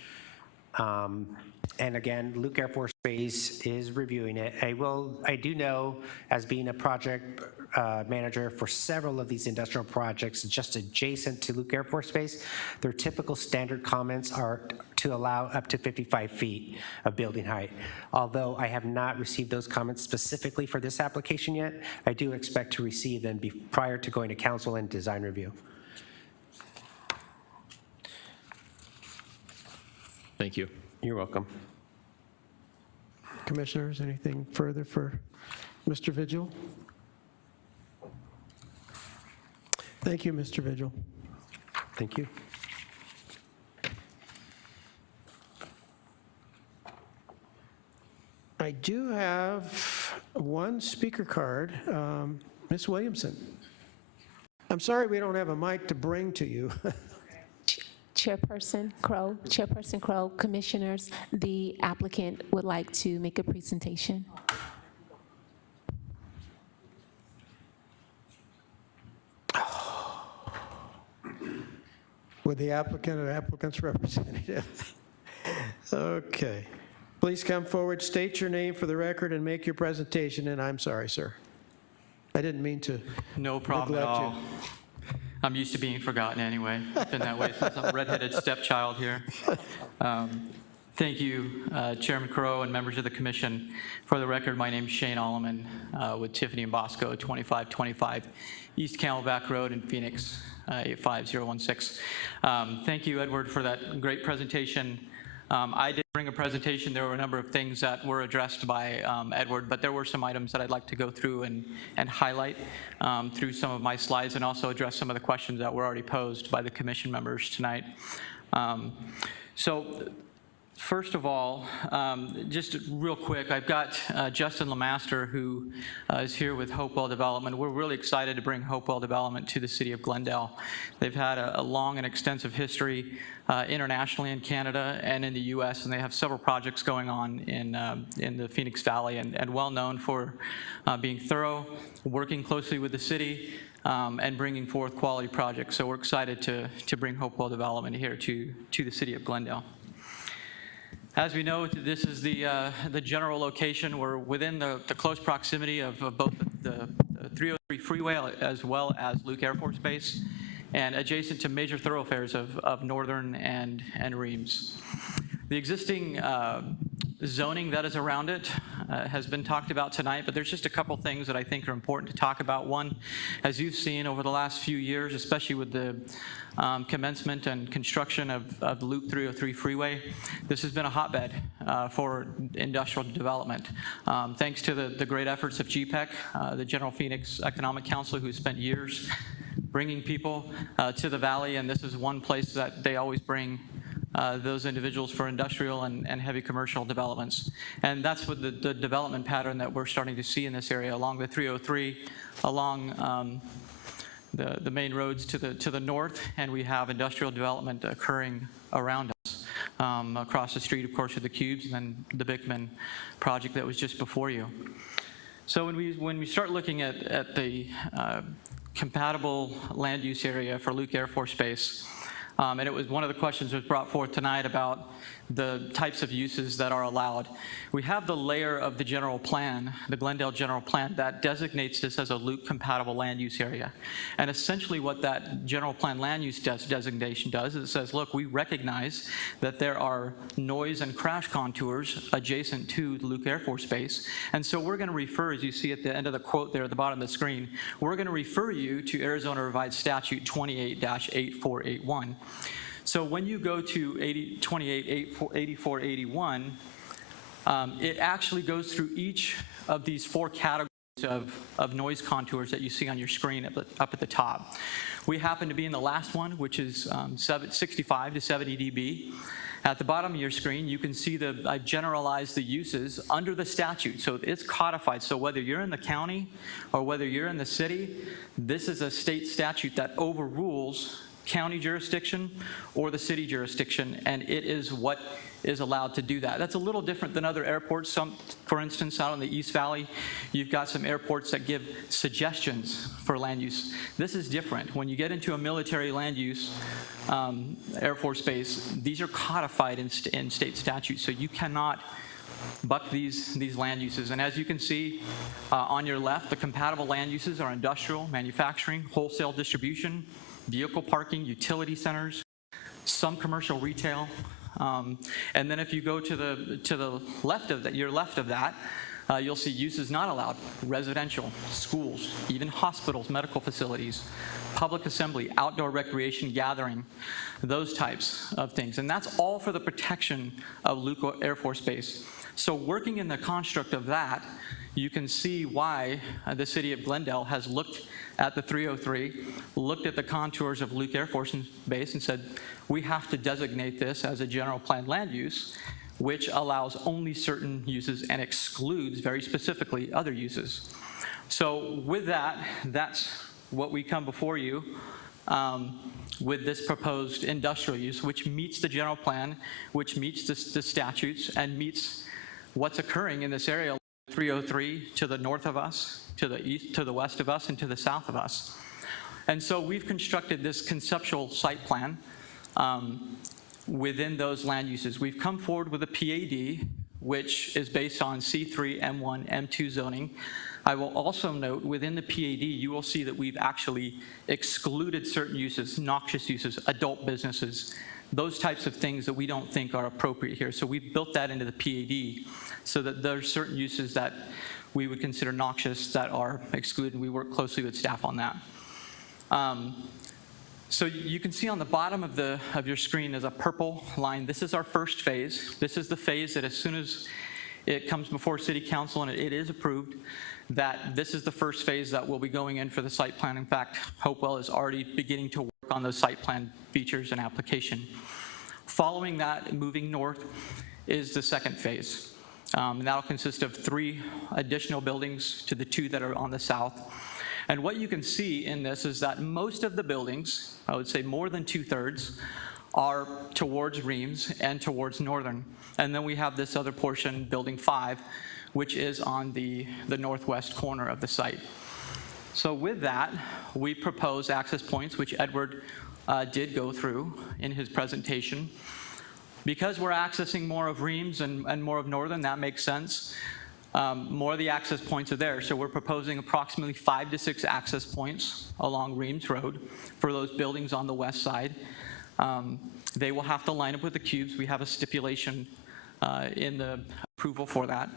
And again, Luke Air Force Base is reviewing it. I do know, as being a project manager for several of these industrial projects just adjacent to Luke Air Force Base, their typical standard comments are to allow up to 55 feet of building height. Although I have not received those comments specifically for this application yet, I do expect to receive them prior to going to council and design review. Thank you. You're welcome. Commissioners, anything further for Mr. Vigil? Thank you, Mr. Vigil. Thank you. I do have one speaker card. Ms. Williamson. I'm sorry we don't have a mic to bring to you. Chairperson Crow, Commissioners, the applicant would like to make a presentation. With the applicant or applicant's representative. Okay. Please come forward, state your name for the record, and make your presentation, and I'm sorry, sir. I didn't mean to No problem at neglect you. all. I'm used to being forgotten anyway. It's been that way since I'm a redheaded stepchild here. Thank you, Chairman Crow and members of the commission. For the record, my name is Shane Alleman with Tiffany and Bosco, 2525 East Camelback Road in Phoenix, 85016. Thank you, Edward, for that great presentation. I did bring a presentation. There were a number of things that were addressed by Edward, but there were some items that I'd like to go through and highlight through some of my slides, and also address some of the questions that were already posed by the commission members tonight. So first of all, just real quick, I've got Justin Lemaster, who is here with Hopewell Development. We're really excited to bring Hopewell Development to the city of Glendale. They've had a long and extensive history internationally in Canada and in the U.S., and they have several projects going on in the Phoenix Valley, and well known for being thorough, working closely with the city, and bringing forth quality projects. So we're excited to bring Hopewell Development here to the city of Glendale. As we know, this is the general location. We're within the close proximity of both the 303 freeway as well as Luke Air Force Base, and adjacent to major thoroughfares of Northern and Reams. The existing zoning that is around it has been talked about tonight, but there's just a couple things that I think are important to talk about. One, as you've seen over the last few years, especially with the commencement and construction of the Loop 303 freeway, this has been a hotbed for industrial development. Thanks to the great efforts of GPEC, the General Phoenix Economic Council, who spent years bringing people to the valley, and this is one place that they always bring those individuals for industrial and heavy commercial developments. And that's what the development pattern that we're starting to see in this area along the 303, along the main roads to the north, and we have industrial development occurring around us. Across the street, of course, are the Cubes, and then the Bickman project that was just before you. So when we start looking at the compatible land use area for Luke Air Force Base, and it was one of the questions that was brought forth tonight about the types of uses that are allowed. We have the layer of the general plan, the Glendale general plan, that designates this as a Luke compatible land use area. And essentially what that general plan land use designation does is it says, look, we recognize that there are noise and crash contours adjacent to the Luke Air Force Base. And so we're going to refer, as you see at the end of the quote there at the bottom of the screen, we're going to refer you to Arizona Revised Statute 28-8481. So when you go to 28-8481, it actually goes through each of these four categories of noise contours that you see on your screen up at the top. We happen to be in the last one, which is 65 to 70 dB. At the bottom of your screen, you can see I've generalized the uses under the statute. So it's codified. So whether you're in the county or whether you're in the city, this is a state statute that overrules county jurisdiction or the city jurisdiction, and it is what is allowed to do that. That's a little different than other airports. For instance, out in the East Valley, you've got some airports that give suggestions for land use. This is different. When you get into a military land use Air Force base, these are codified in state statutes, so you cannot buck these land uses. And as you can see on your left, the compatible land uses are industrial, manufacturing, wholesale distribution, vehicle parking, utility centers, some commercial retail. And then if you go to the left of that, your left of that, you'll see uses not allowed: residential, schools, even hospitals, medical facilities, public assembly, outdoor recreation, gathering, those types of things. And that's all for the protection of Luke Air Force Base. So working in the construct of that, you can see why the city of Glendale has looked at the 303, looked at the contours of Luke Air Force Base and said, we have to designate this as a general plan land use, which allows only certain uses and excludes very specifically other uses. So with that, that's what we come before you with this proposed industrial use, which meets the general plan, which meets the statutes, and meets what's occurring in this area, 303 to the north of us, to the east, to the west of us, and to the south of us. And so we've constructed this conceptual site plan within those land uses. We've come forward with a PAD, which is based on C3, M1, M2 zoning. I will also note within the PAD, you will see that we've actually excluded certain uses, noxious uses, adult businesses, those types of things that we don't think are appropriate here. So we've built that into the PAD so that there are certain uses that we would consider noxious that are excluded. We work closely with staff on that. So you can see on the bottom of your screen is a purple line. This is our first phase. This is the phase that as soon as it comes before City Council and it is approved, that this is the first phase that will be going in for the site plan. In fact, Hopewell is already beginning to work on those site plan features and application. Following that, moving north, is the second phase. And that'll consist of 3 additional buildings to the 2 that are on the south. And what you can see in this is that most of the buildings, I would say more than 2/3, are towards Reams and towards Northern. And then we have this other portion, Building 5, which is on the northwest corner of the site. So with that, we propose access points, which Edward did go through in his presentation. Because we're accessing more of Reams and more of Northern, that makes sense. More of the access points are there. So we're proposing approximately 5 to 6 access points along Reams Road for those buildings on the west side. They will have to line up with the cubes. We have a stipulation in the approval for that.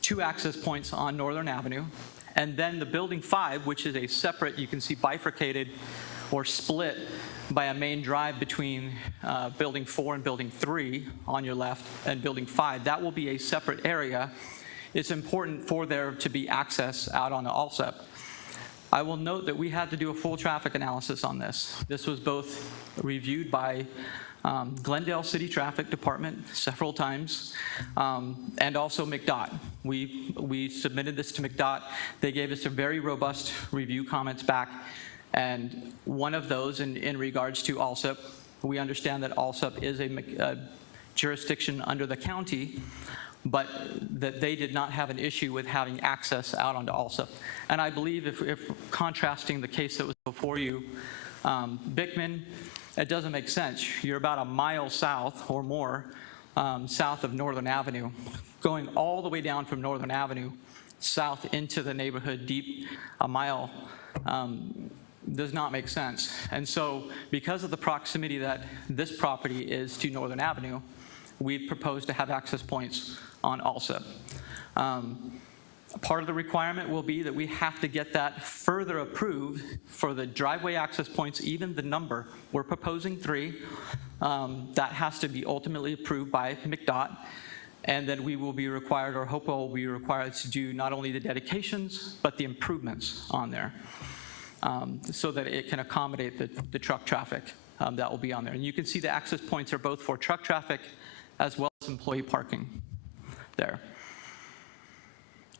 2 access points on Northern Avenue. And then the Building 5, which is a separate, you can see bifurcated or split by a main drive between Building 4 and Building 3 on your left and Building 5. That will be a separate area. It's important for there to be access out on the Alsup. I will note that we had to do a full traffic analysis on this. This was both reviewed by Glendale City Traffic Department several times, and also McDOT. We submitted this to McDOT. They gave us a very robust review comments back, and one of those in regards to Alsup, we understand that Alsup is a jurisdiction under the county, but that they did not have an issue with having access out onto Alsup. And I believe if contrasting the case that was before you, Bickman, it doesn't make sense. You're about a mile south or more south of Northern Avenue. Going all the way down from Northern Avenue south into the neighborhood deep a mile does not make sense. And so because of the proximity that this property is to Northern Avenue, we propose to have access points on Alsup. Part of the requirement will be that we have to get that further approved for the driveway access points, even the number. We're proposing 3. That has to be ultimately approved by McDOT. And then we will be required, or Hopewell will be required to do not only the dedications, but the improvements on there so that it can accommodate the truck traffic that will be on there. And you can see the access points are both for truck traffic as well as employee parking there.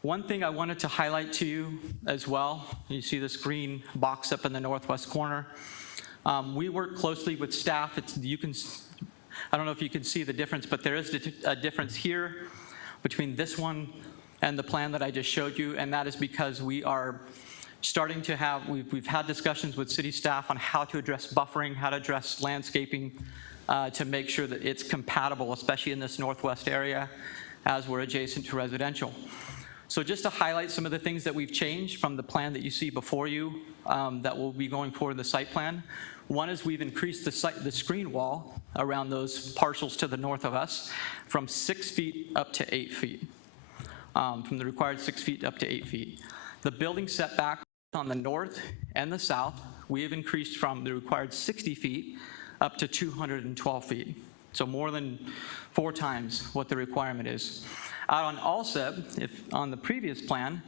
One thing I wanted to highlight to you as well, you see this green box up in the northwest corner. We work closely with staff. I don't know if you can see the difference, but there is a difference here between this one and the plan that I just showed you, and that is because we are starting to have, we've had discussions with city staff on how to address buffering, how to address landscaping, to make sure that it's compatible, especially in this northwest area, as we're adjacent to residential. So just to highlight some of the things that we've changed from the plan that you see before you that will be going forward in the site plan. One is we've increased the screen wall around those parcels to the north of us from 6 feet up to 8 feet, from the required 6 feet up to 8 feet. The building setback on the north and the south, we have increased from the required 60 feet up to 212 feet. So more than 4 times what the requirement is. Out on Alsup, on the previous plan,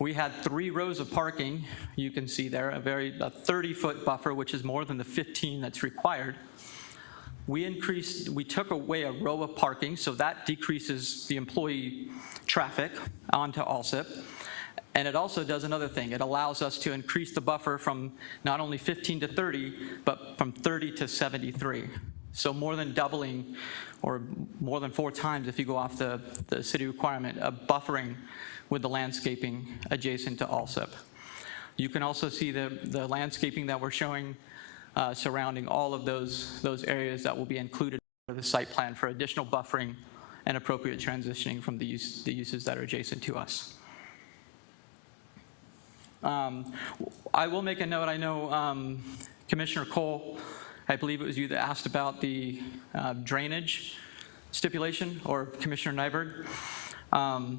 we had 3 rows of parking. You can see there a 30-foot buffer, which is more than the 15 that's required. We took away a row of parking, so that decreases the employee traffic onto Alsup. And it also does another thing. It allows us to increase the buffer from not only 15 to 30, but from 30 to 73. So more than doubling, or more than 4 times if you go off the city requirement of buffering with the landscaping adjacent to Alsup. You can also see the landscaping that we're showing surrounding all of those areas that will be included in the site plan for additional buffering and appropriate transitioning from the uses that are adjacent to us. I will make a note. I know Commissioner Cole, I believe it was you that asked about the drainage stipulation, or Commissioner Nyberg.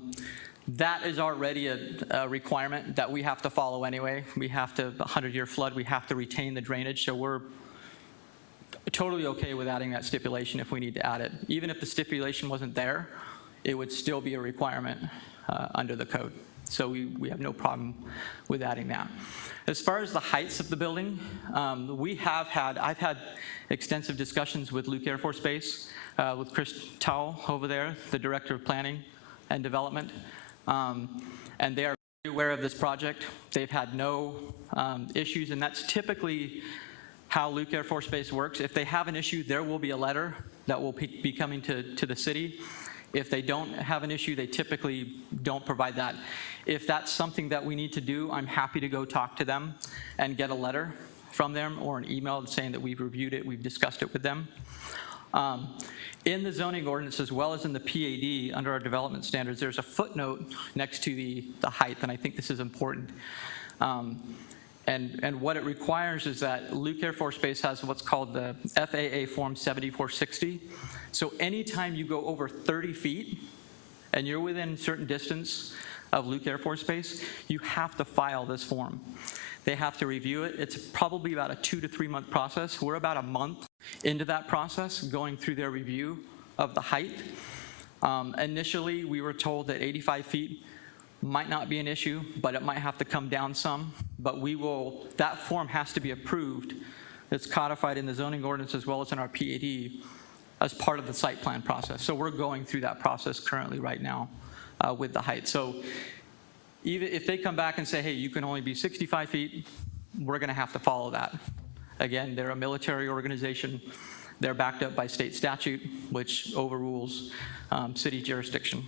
That is already a requirement that we have to follow anyway. We have to, 100-year flood, we have to retain the drainage, so we're totally okay with adding that stipulation if we need to add it. Even if the stipulation wasn't there, it would still be a requirement under the code. So we have no problem with adding that. As far as the heights of the building, I've had extensive discussions with Luke Air Force Base, with Chris Towell over there, the Director of Planning and Development, and they are very aware of this project. They've had no issues, and that's typically how Luke Air Force Base works. If they have an issue, there will be a letter that will be coming to the city. If they don't have an issue, they typically don't provide that. If that's something that we need to do, I'm happy to go talk to them and get a letter from them or an email saying that we've reviewed it, we've discussed it with them. In the zoning ordinance, as well as in the PAD, under our development standards, there's a footnote next to the height, and I think this is important. And what it requires is that Luke Air Force Base has what's called the FAA Form 7460. So anytime you go over 30 feet and you're within certain distance of Luke Air Force Base, you have to file this form. They have to review it. It's probably about a 2 to 3 month process. We're about a month into that process, going through their review of the height. Initially, we were told that 85 feet might not be an issue, but it might have to come down some. But that form has to be approved. It's codified in the zoning ordinance as well as in our PAD as part of the site plan process. So we're going through that process currently right now with the height. So even if they come back and say, hey, you can only be 65 feet, we're gonna have to follow that. Again, they're a military organization. They're backed up by state statute, which overrules city jurisdiction.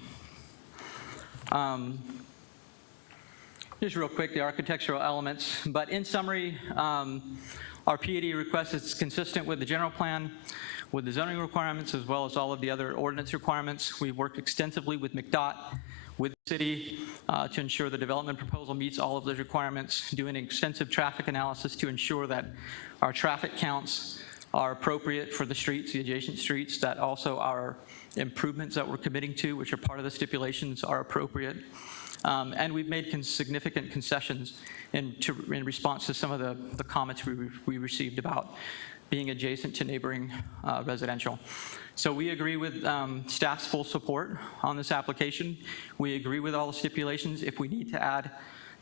Just real quick, the architectural elements. But in summary, our PAD request is consistent with the general plan, with the zoning requirements, as well as all of the other ordinance requirements. We've worked extensively with McDOT, with the city, to ensure the development proposal meets all of those requirements, doing extensive traffic analysis to ensure that our traffic counts are appropriate for the streets, the adjacent streets, that also our improvements that we're committing to, which are part of the stipulations, are appropriate. And we've made significant concessions in response to some of the comments we received about being adjacent to neighboring residential. So we agree with staff's full support on this application. We agree with all the stipulations. If we need to add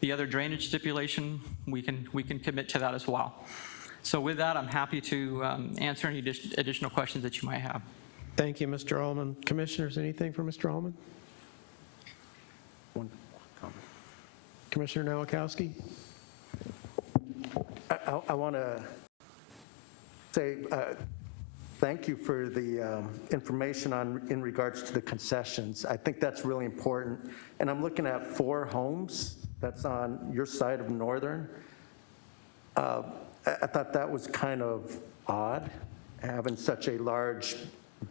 the other drainage stipulation, we can commit to that as well. So with that, I'm happy to answer any additional questions that you might have. Thank you, Mr. Allman. Commissioners, anything for Mr. Allman? One comment. Commissioner Nowakowski? I want to say, thank you for the information in regards to the concessions. I think that's really important. And I'm looking at 4 homes that's on your side of Northern. I thought that was kind of odd, having such a large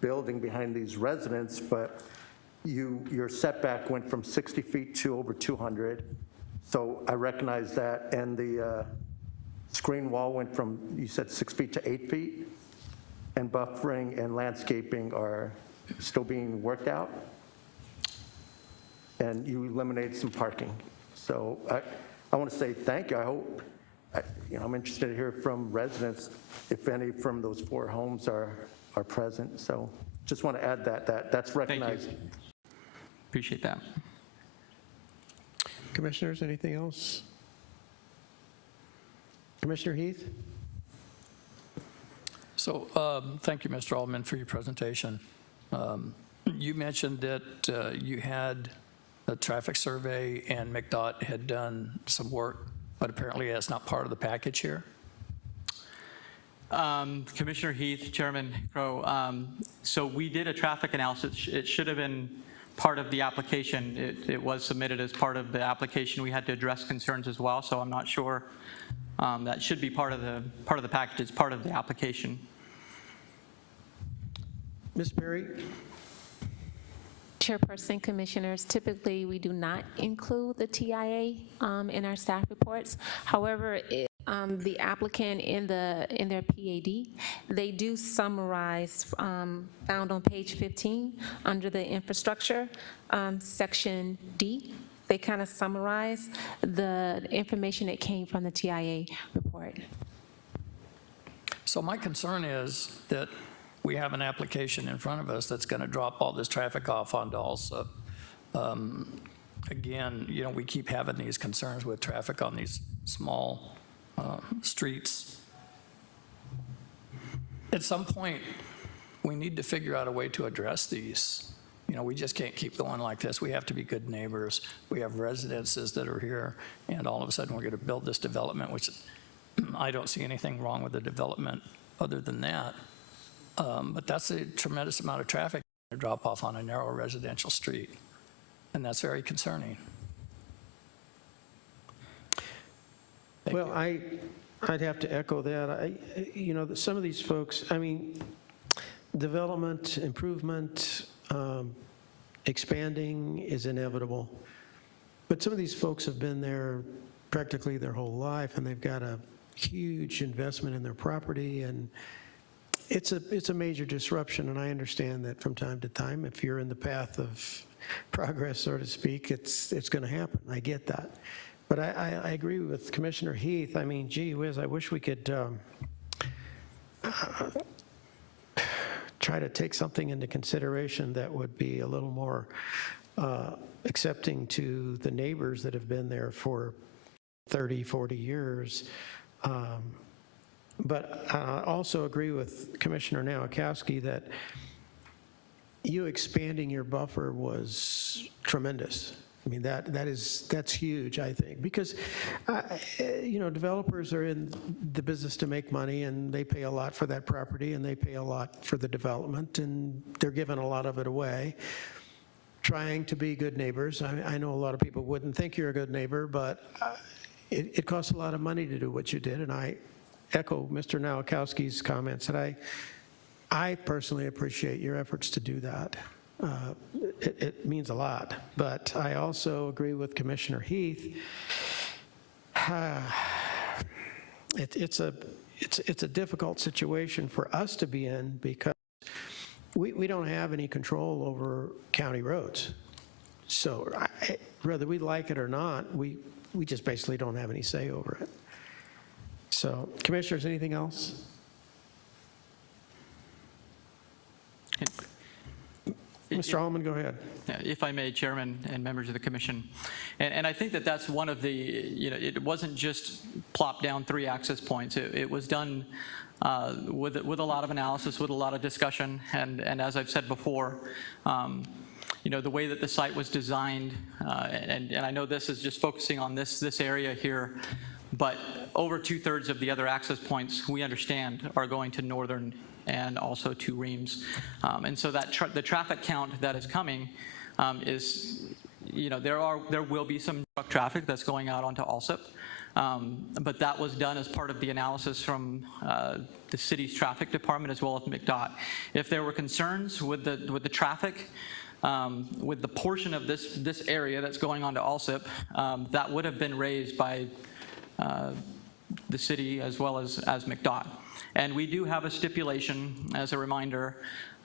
building behind these residents, but your setback went from 60 feet to over 200. So I recognize that. And the screen wall went from, you said 6 feet to 8 feet? And buffering and landscaping are still being worked out? And you eliminated some parking. So I want to say thank you. I hope, I'm interested to hear from residents if any from those 4 homes are present. So just want to add that's recognized. Thank you. Appreciate that. Commissioners, anything else? Commissioner Heath? So thank you, Mr. Alderman, for your presentation. You mentioned that you had a traffic survey and McDOT had done some work, but apparently that's not part of the package here. Commissioner Heath, Chairman Crow, so we did a traffic analysis. It should have been part of the application. It was submitted as part of the application. We had to address concerns as well, so I'm not sure. That should be part of the package. It's part of the application. Ms. Perry? Chairperson, Commissioners, typically we do not include the TIA in our staff reports. However, the applicant in their PAD, they do summarize, found on page 15 under the infrastructure, section D. They kind of summarize the information that came from the TIA report. So my concern is that we have an application in front of us that's going to drop all this traffic off onto Alsup. Again, we keep having these concerns with traffic on these small streets. At some point, we need to figure out a way to address these. We just can't keep going like this. We have to be good neighbors. We have residences that are here, and all of a sudden we're going to build this development, which I don't see anything wrong with the development other than that. But that's a tremendous amount of traffic to drop off on a narrow residential street, and that's very concerning. Well, I'd have to echo that. Some of these folks, development, improvement, expanding is inevitable. But some of these folks have been there practically their whole life, and they've got a huge investment in their property, and it's a major disruption. And I understand that from time to time, if you're in the path of progress, so to speak, it's going to happen. I get that. But I agree with Commissioner Heath. Gee whiz, I wish we could try to take something into consideration that would be a little more accepting to the neighbors that have been there for 30, 40 years. But I also agree with Commissioner Nowakowski that you expanding your buffer was tremendous. That's huge, I think, because developers are in the business to make money, and they pay a lot for that property, and they pay a lot for the development, and they're giving a lot of it away, trying to be good neighbors. I know a lot of people wouldn't think you're a good neighbor, but it costs a lot of money to do what you did, and I echo Mr. Nowakowski's comments that I personally appreciate your efforts to do that. It means a lot, but I also agree with Commissioner Heath. It's a difficult situation for us to be in because we don't have any control over county roads. So whether we like it or not, we just basically don't have any say over it. So, Commissioners, anything else? Mr. Allman, go ahead. If I may, Chairman and members of the Commission. And I think that's one of the, it wasn't just plop down 3 access points. It was done with a lot of analysis, with a lot of discussion. And as I've said before, the way that the site was designed, and I know this is just focusing on this area here, but over 2/3 of the other access points we understand are going to Northern and also to Reams. And so that the traffic count that is coming is, there will be some truck traffic that's going out onto Alsup. But that was done as part of the analysis from the city's traffic department as well as McDOT. If there were concerns with the traffic, with the portion of this area that's going on to Alsup, that would have been raised by the city as well as McDOT. And we do have a stipulation, as a reminder,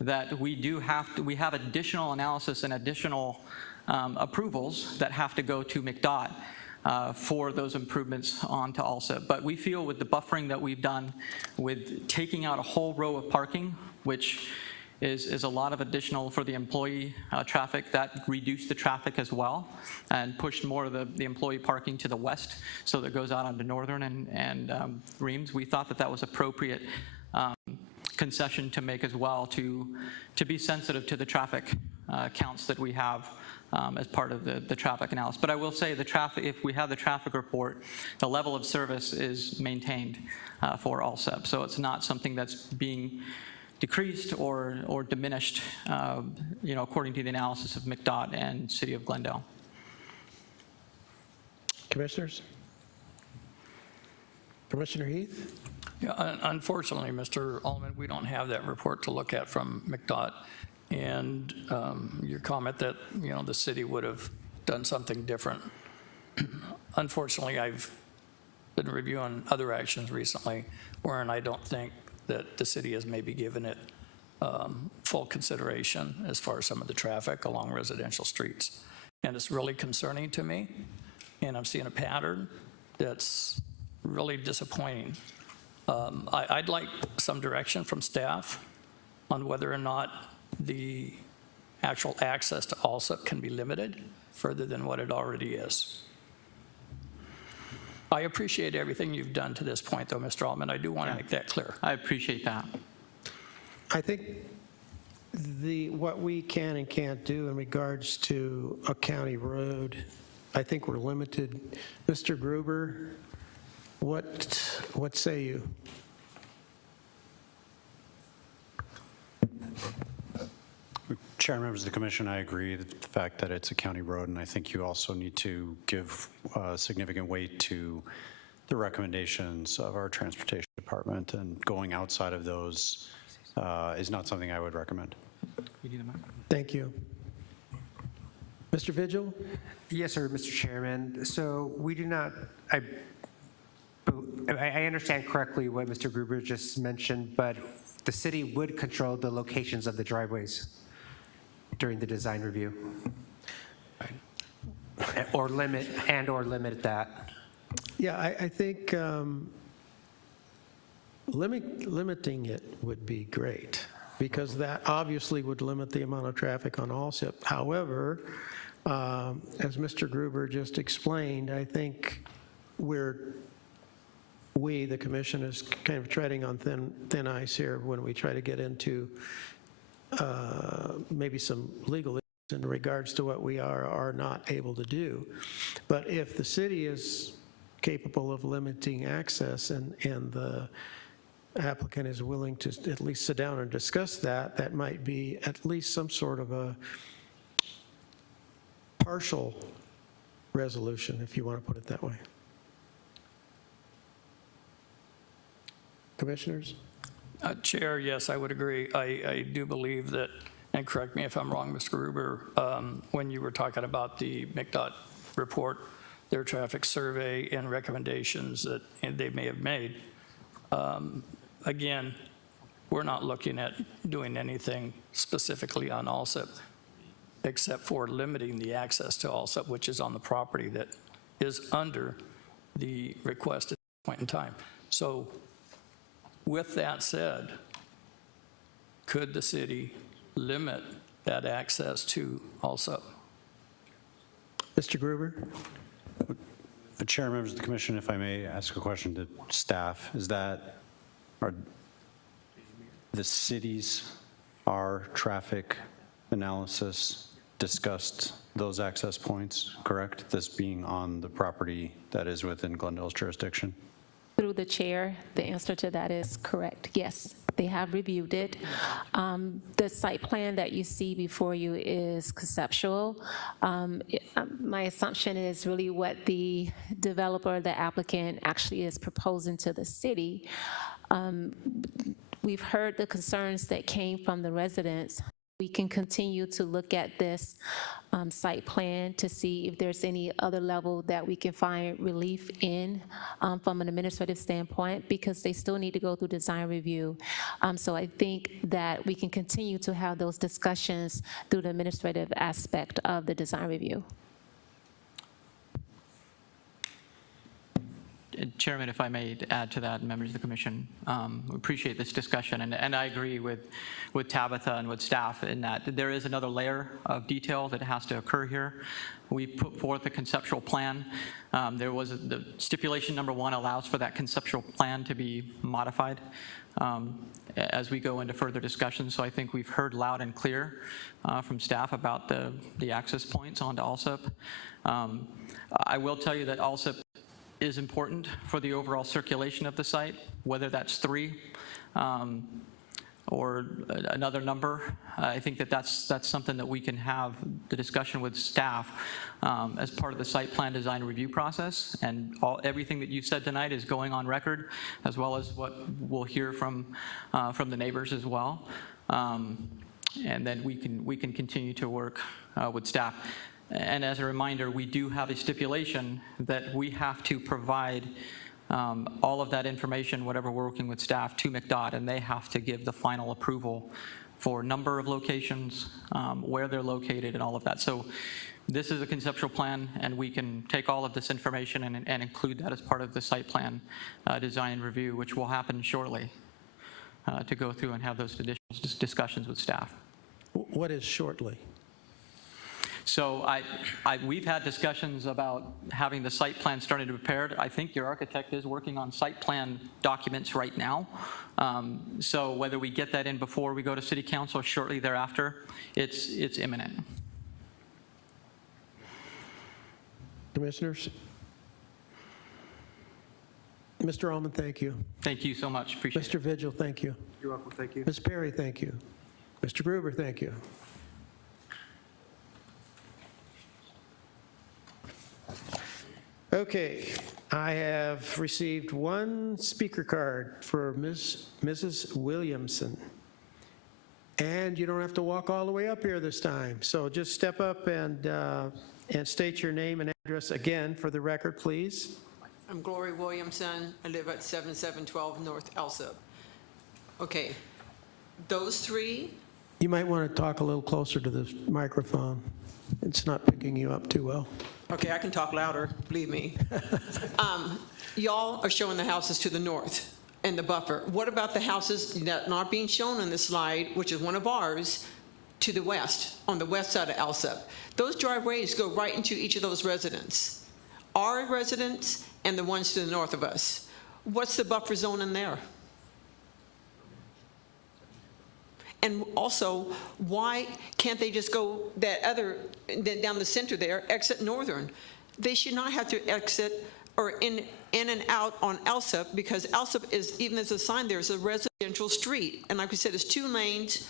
that we have additional analysis and additional approvals that have to go to McDOT for those improvements onto Alsup. But we feel with the buffering that we've done, with taking out a whole row of parking, which is a lot of additional for the employee traffic, that reduced the traffic as well and pushed more of the employee parking to the west, so that goes out onto Northern and Reams. We thought that was appropriate concession to make as well, to be sensitive to the traffic counts that we have as part of the traffic analysis. But I will say the traffic, if we have the traffic report, the level of service is maintained for Alsup. So it's not something that's being decreased or diminished, according to the analysis of McDOT and City of Glendale. Commissioners? Commissioner Heath? Yeah, unfortunately, Mr. Alderman, we don't have that report to look at from McDOT. And your comment that, the city would have done something different. Unfortunately, I've been reviewing other actions recently wherein I don't think that the city has maybe given it full consideration as far as some of the traffic along residential streets. And it's really concerning to me. And I'm seeing a pattern that's really disappointing. I'd like some direction from staff on whether or not the actual access to Alsup can be limited further than what it already is. I appreciate everything you've done to this point, though, Mr. Alderman. I do want to make that clear. I appreciate that. I think what we can and can't do in regards to a county road, I think we're limited. Mr. Gruber, what say you? Chair, members of the commission, I agree that the fact that it's a county road, and I think you also need to give significant weight to the recommendations of our transportation department, and going outside of those is not something I would recommend. Thank you. Mr. Vigil? Yes, sir, Mr. Chairman. So we do not, I understand correctly what Mr. Gruber just mentioned, but the city would control the locations of the driveways during the design review, or limit that. Yeah, I think limiting it would be great, because that obviously would limit the amount of traffic on Alsup. However, as Mr. Gruber just explained, I think the commission, is kind of treading on thin ice here when we try to get into maybe some legal issues in regards to what we are not able to do. But if the city is capable of limiting access and the applicant is willing to at least sit down and discuss that, that might be at least some sort of a partial resolution, if you want to put it that way. Commissioners? Chair, yes, I would agree. I do believe that, and correct me if I'm wrong, Mr. Gruber, when you were talking about the McDOT report, their traffic survey and recommendations that they may have made, again, we're not looking at doing anything specifically on Alsup except for limiting the access to Alsup, which is on the property that is under the request at this point in time. So with that said, could the city limit that access to Alsup? Mr. Gruber? Chair, members of the commission, if I may ask a question to staff, are the cities, our traffic analysis discussed those access points, correct? This being on the property that is within Glendale's jurisdiction? Through the chair, the answer to that is correct. Yes, they have reviewed it. The site plan that you see before you is conceptual. My assumption is really what the developer, the applicant, actually is proposing to the city. We've heard the concerns that came from the residents. We can continue to look at this site plan to see if there's any other level that we can find relief in from an administrative standpoint, because they still need to go through design review. So I think that we can continue to have those discussions through the administrative aspect of the design review. Chairman, if I may add to that, members of the commission, we appreciate this discussion, and I agree with Tabitha and with staff in that there is another layer of detail that has to occur here. We put forth a conceptual plan. The stipulation number 1 allows for that conceptual plan to be modified as we go into further discussions. So I think we've heard loud and clear from staff about the access points onto Alsup. I will tell you that Alsup is important for the overall circulation of the site, whether that's 3 or another number. I think that's something that we can have the discussion with staff as part of the site plan design review process. And everything that you've said tonight is going on record, as well as what we'll hear from the neighbors as well. And then we can continue to work with staff. And as a reminder, we do have a stipulation that we have to provide all of that information, whatever we're working with staff, to McDOT, and they have to give the final approval for number of locations, where they're located, and all of that. So this is a conceptual plan, and we can take all of this information and include that as part of the site plan design review, which will happen shortly, to go through and have those additional discussions with staff. What is shortly? So we've had discussions about having the site plan started to be prepared. I think your architect is working on site plan documents right now. So whether we get that in before we go to City Council or shortly thereafter, it's imminent. Commissioners? Mr. Allman, thank you. Thank you so much. Appreciate Mr. Vigil, thank you. You're welcome, thank you. Ms. Perry, thank you. Mr. Gruber, thank you. Okay, I have received 1 speaker card for Mrs. Williamson. And you don't have to walk all the way up here this time. So just step up and state your name and address again for the record, please. I'm Glory Williamson. I live at 7712 North Alsup. Okay, those 3. You might want to talk a little closer to the microphone. It's not picking you up too well. Okay, I can talk louder, believe me. Y'all are showing the houses to the north and the buffer. What about the houses that are not being shown on this slide, which is one of ours, to the west, on the west side of Alsup? Those driveways go right into each of those residents, our residents and the ones to the north of us. What's the buffer zone in there? And also, why can't they just go down the center there, exit Northern? They should not have to exit or in and out on Alsup, because Alsup is, even as a sign there, is a residential street. And like we said, it's 2 lanes.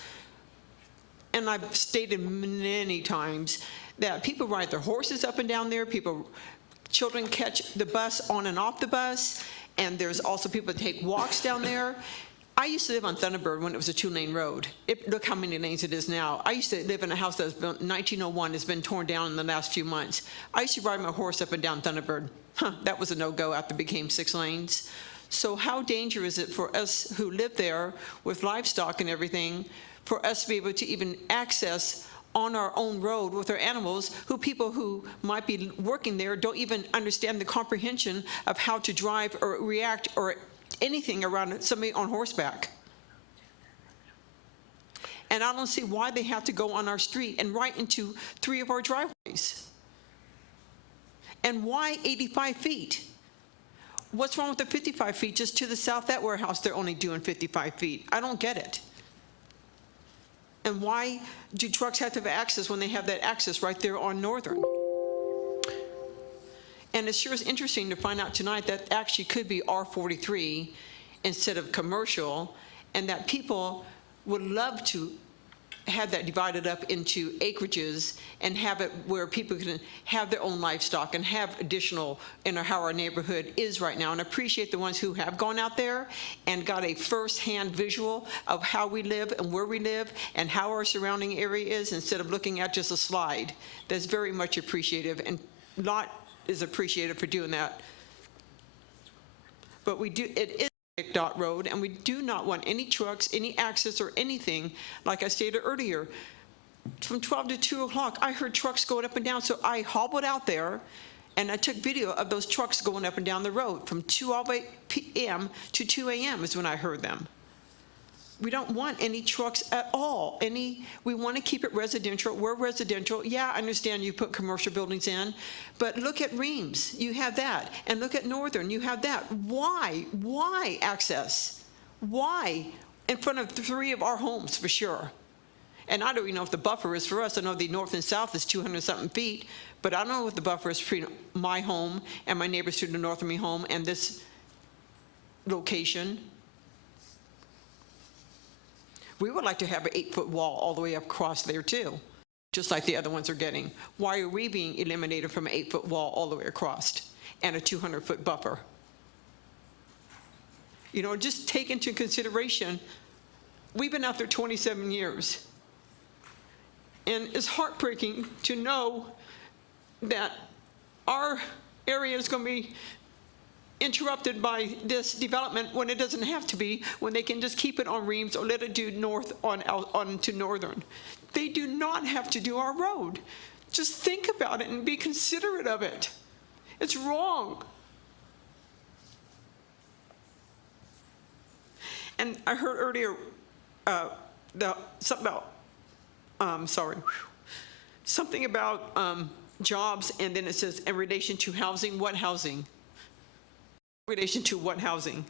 And I've stated many times that people ride their horses up and down there. Children catch the bus on and off the bus. And there's also people that take walks down there. I used to live on Thunderbird when it was a 2-lane road. Look how many lanes it is now. I used to live in a house that was built in 1901, has been torn down in the last few months. I used to ride my horse up and down Thunderbird. That was a no-go after it became 6 lanes. So how dangerous is it for us who live there with livestock and everything, for us to be able to even access on our own road with our animals, people who might be working there don't even understand the comprehension of how to drive or react or anything around somebody on horseback. And I don't see why they have to go on our street and right into 3 of our driveways. And why 85 feet? What's wrong with the 55 feet just to the south? That warehouse, they're only doing 55 feet. I don't get it. And why do trucks have to have access when they have that access right there on Northern? And it sure is interesting to find out tonight that actually could be R43 instead of commercial, and that people would love to have that divided up into acreages and have it where people can have their own livestock and have additional, how our neighborhood is right now. And I appreciate the ones who have gone out there and got a firsthand visual of how we live and where we live and how our surrounding area is, instead of looking at just a slide. That's very much appreciative, and Lot is appreciated for doing that. But it is dot road, and we do not want any trucks, any access or anything. Like I stated earlier, from 12 to 2 o'clock, I heard trucks going up and down, so I hobbled out there and I took video of those trucks going up and down the road from 12 p.m. to 2 a.m. is when I heard them. We don't want any trucks at all. We want to keep it residential. We're residential. Yeah, I understand you put commercial buildings in, but look at Reams, you have that. And look at Northern, you have that. Why? Why access? Why? In front of 3 of our homes, for sure. And I don't even know if the buffer is for us. I know the north and south is 200-something feet, but I don't know what the buffer is between my home and my neighbors to the north of my home and this location. We would like to have an 8-foot wall all the way across there too, just like the other ones are getting. Why are we being eliminated from an 8-foot wall all the way across and a 200-foot buffer? Just take into consideration, we've been out there 27 years. And it's heartbreaking to know that our area is going to be interrupted by this development when it doesn't have to be, when they can just keep it on Reams or let it do north on to Northern. They do not have to do our road. Just think about it and be considerate of it. It's wrong. And I heard earlier something about jobs, and then it says in relation to housing. What housing? In relation to what housing?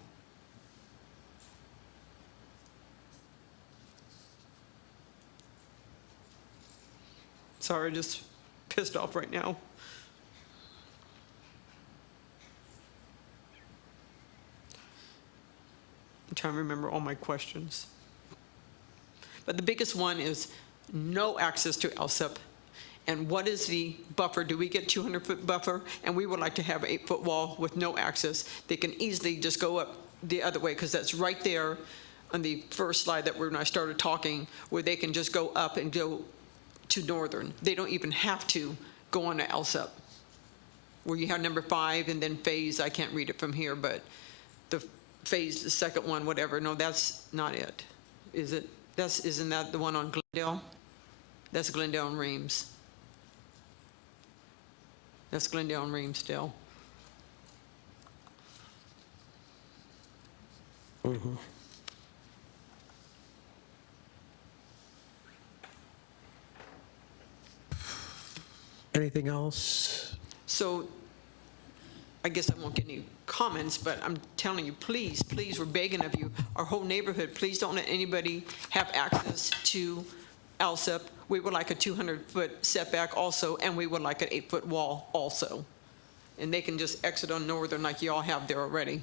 Sorry, just pissed off right now. I'm trying to remember all my questions. But the biggest one is no access to Alsup. And what is the buffer? Do we get 200-foot buffer? And we would like to have an 8-foot wall with no access. They can easily just go up the other way, because that's right there on the first slide that when I started talking, where they can just go up and go to Northern. They don't even have to go on to Alsup, where you have number 5 and then phase. I can't read it from here, but the phase, the second one, whatever. No, that's not it. Is it? Isn't that the one on Glendale? That's Glendale and Reams. That's Glendale and Reams still. Mm-hmm. Anything else? So I guess I won't get any comments, but I'm telling you, please, please, we're begging of you, our whole neighborhood, please don't let anybody have access to Alsup. We would like a 200-foot setback also, and we would like an 8-foot wall also. And they can just exit on Northern like you all have there already.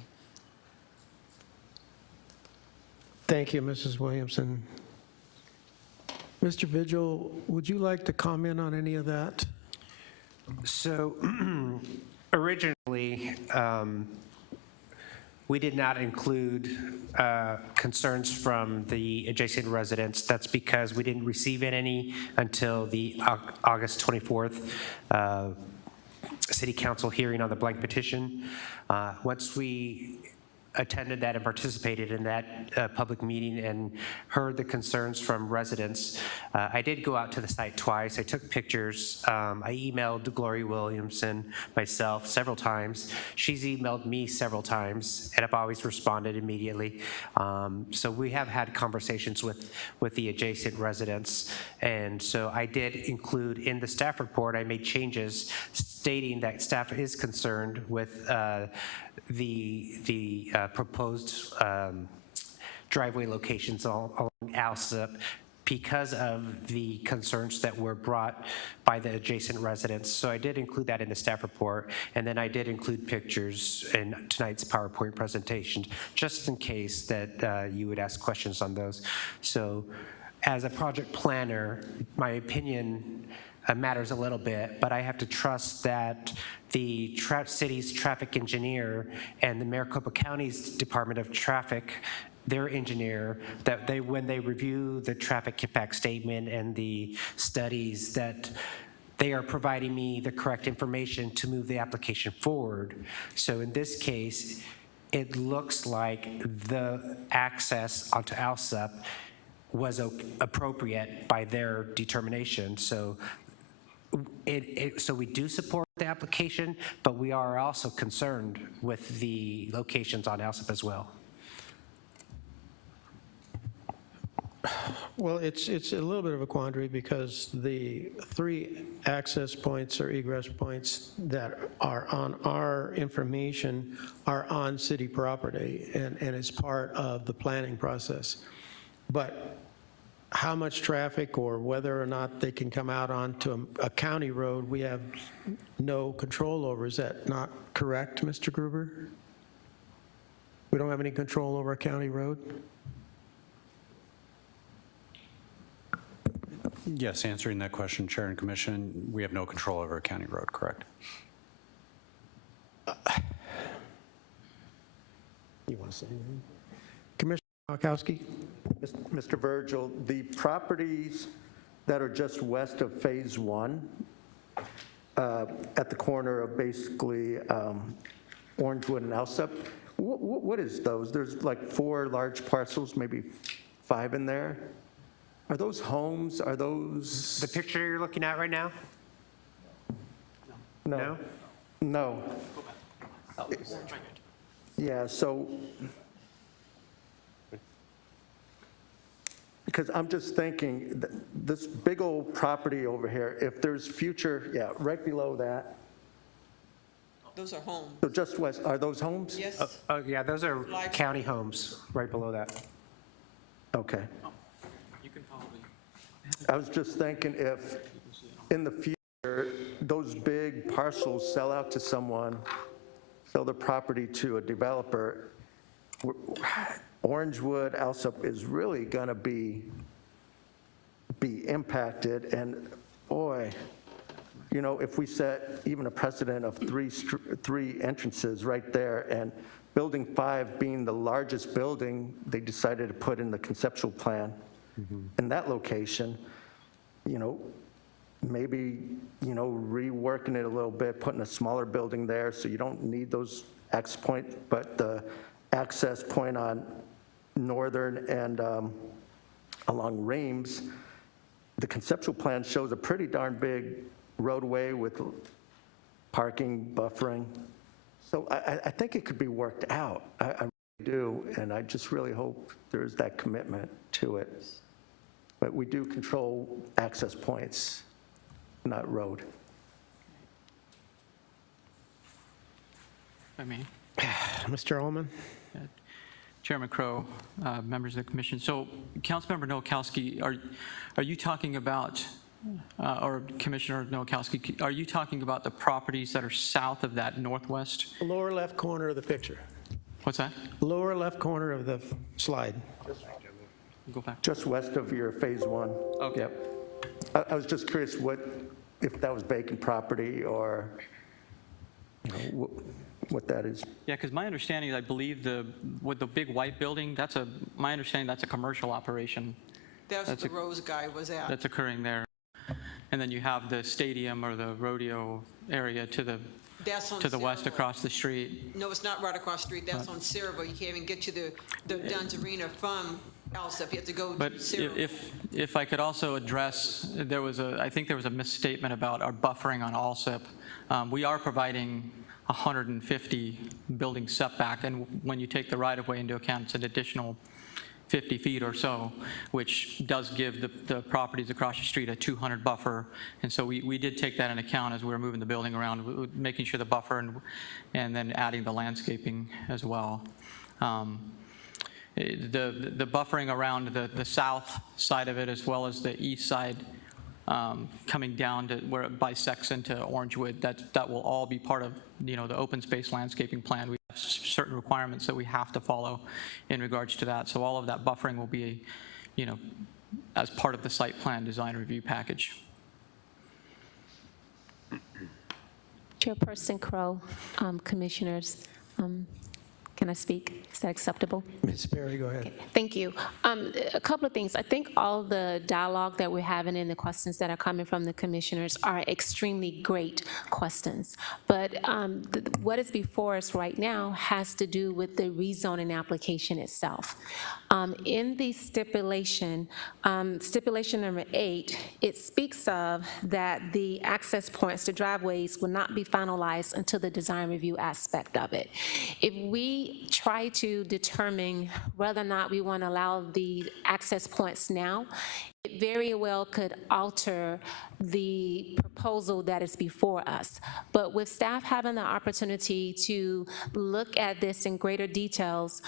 Thank you, Mrs. Williamson. Mr. Vigil, would you like to comment on any of that? So originally, we did not include concerns from the adjacent residents. That's because we didn't receive any until the August 24th City Council hearing on the blank petition. Once we attended that and participated in that public meeting and heard the concerns from residents. I did go out to the site twice. I took pictures. I emailed Gloria Williamson myself several times. She's emailed me several times, and I've always responded immediately. So we have had conversations with the adjacent residents, and so I did include in the staff report, I made changes stating that staff is concerned with the proposed driveway locations along Alsup, because of the concerns that were brought by the adjacent residents. So I did include that in the staff report, and then I did include pictures in tonight's PowerPoint presentation, just in case that you would ask questions on those. So as a project planner, my opinion matters a little bit, but I have to trust that the city's traffic engineer and the Maricopa County's Department of Traffic, their engineer, that when they review the traffic impact statement and the studies, that they are providing me the correct information to move the application forward. So in this case, it looks like the access onto Alsup was appropriate by their determination. So so we do support the application, but we are also concerned with the locations on Alsup as well. Well, it's a little bit of a quandary because the 3 access points or egress points that are on our information are on city property and is part of the planning process. But how much traffic or whether or not they can come out onto a county road, we have no control over. Is that not correct, Mr. Gruber? We don't have any control over a county road? Yes, answering that question, Chair and Commission, we have no control over a county road, correct? You want to say anything? Commissioner Nowakowski? Mr. Virgil, the properties that are just west of Phase 1, at the corner of basically Orangewood and Alsup, what is those? There's like 4 large parcels, maybe 5 in there. Are those homes? Are those? The picture you're looking at right now? No. No. Yeah, so, because I'm just thinking, this big old property over here, if there's future, yeah, right below that, Those are homes. so just west, are those homes? Yes. Oh, yeah, those are county homes right below that. Okay. You can probably. I was just thinking if, in the future, those big parcels sell out to someone, sell their property to a developer, Orangewood, Alsup is really going to be impacted. And boy, you know, if we set even a precedent of 3 entrances right there, and Building 5 being the largest building they decided to put in the conceptual plan in that location, you know, maybe, you know, reworking it a little bit, putting a smaller building there so you don't need those access points, but the access point on Northern and along Reams, the conceptual plan shows a pretty darn big roadway with parking, buffering. So I think it could be worked out. I really do, and I just really hope there's that commitment to it. But we do control access points, not road. I mean, Mr. Ullman? Chairman Crow, members of the commission. So, Councilmember Nowakowski, are you talking about, or Commissioner Nowakowski, are you talking about the properties that are south of that northwest? Lower left corner of the picture. What's that? Lower left corner of the slide. Go back. Just west of your Phase 1. Okay. Yep. I was just curious if that was vacant property or, you know, what that is. Yeah, because my understanding is, I believe with the big white building, my understanding that's a commercial operation That's what the Rose guy was at. that's occurring there. And then you have the stadium or the rodeo area to the west Cedarville. across the street. No, it's not right across the street. That's on Cedarville. You can't even get to the Dunn's Arena from Alsup. You have to go to But Cedarville. if I could also address, I think there was a misstatement about our buffering on Alsup. We are providing 150 building setback, and when you take the right-of-way into account, it's an additional 50 feet or so, which does give the properties across the street a 200 buffer. And so we did take that into account as we were moving the building around, making sure the buffer and then adding the landscaping as well. the buffering around the south side of it as well as the east side coming down to where it bisects into Orangewood, that will all be part of, the open space landscaping plan. We have certain requirements that we have to follow in regards to that. So all of that buffering will be, as part of the site plan design review package. Chairperson Crow, commissioners, can I speak? Is that acceptable? Ms. Perry, go ahead. Thank you. A couple of things. I think all the dialogue that we're having and the questions that are coming from the commissioners are extremely great questions. But what is before us right now has to do with the rezoning application itself. In the stipulation, stipulation number 8, it speaks of that the access points to driveways will not be finalized until the design review aspect of it. If we try to determine whether or not we want to allow the access points now, it very well could alter the proposal that is before us. But with staff having the opportunity to look at this in greater details,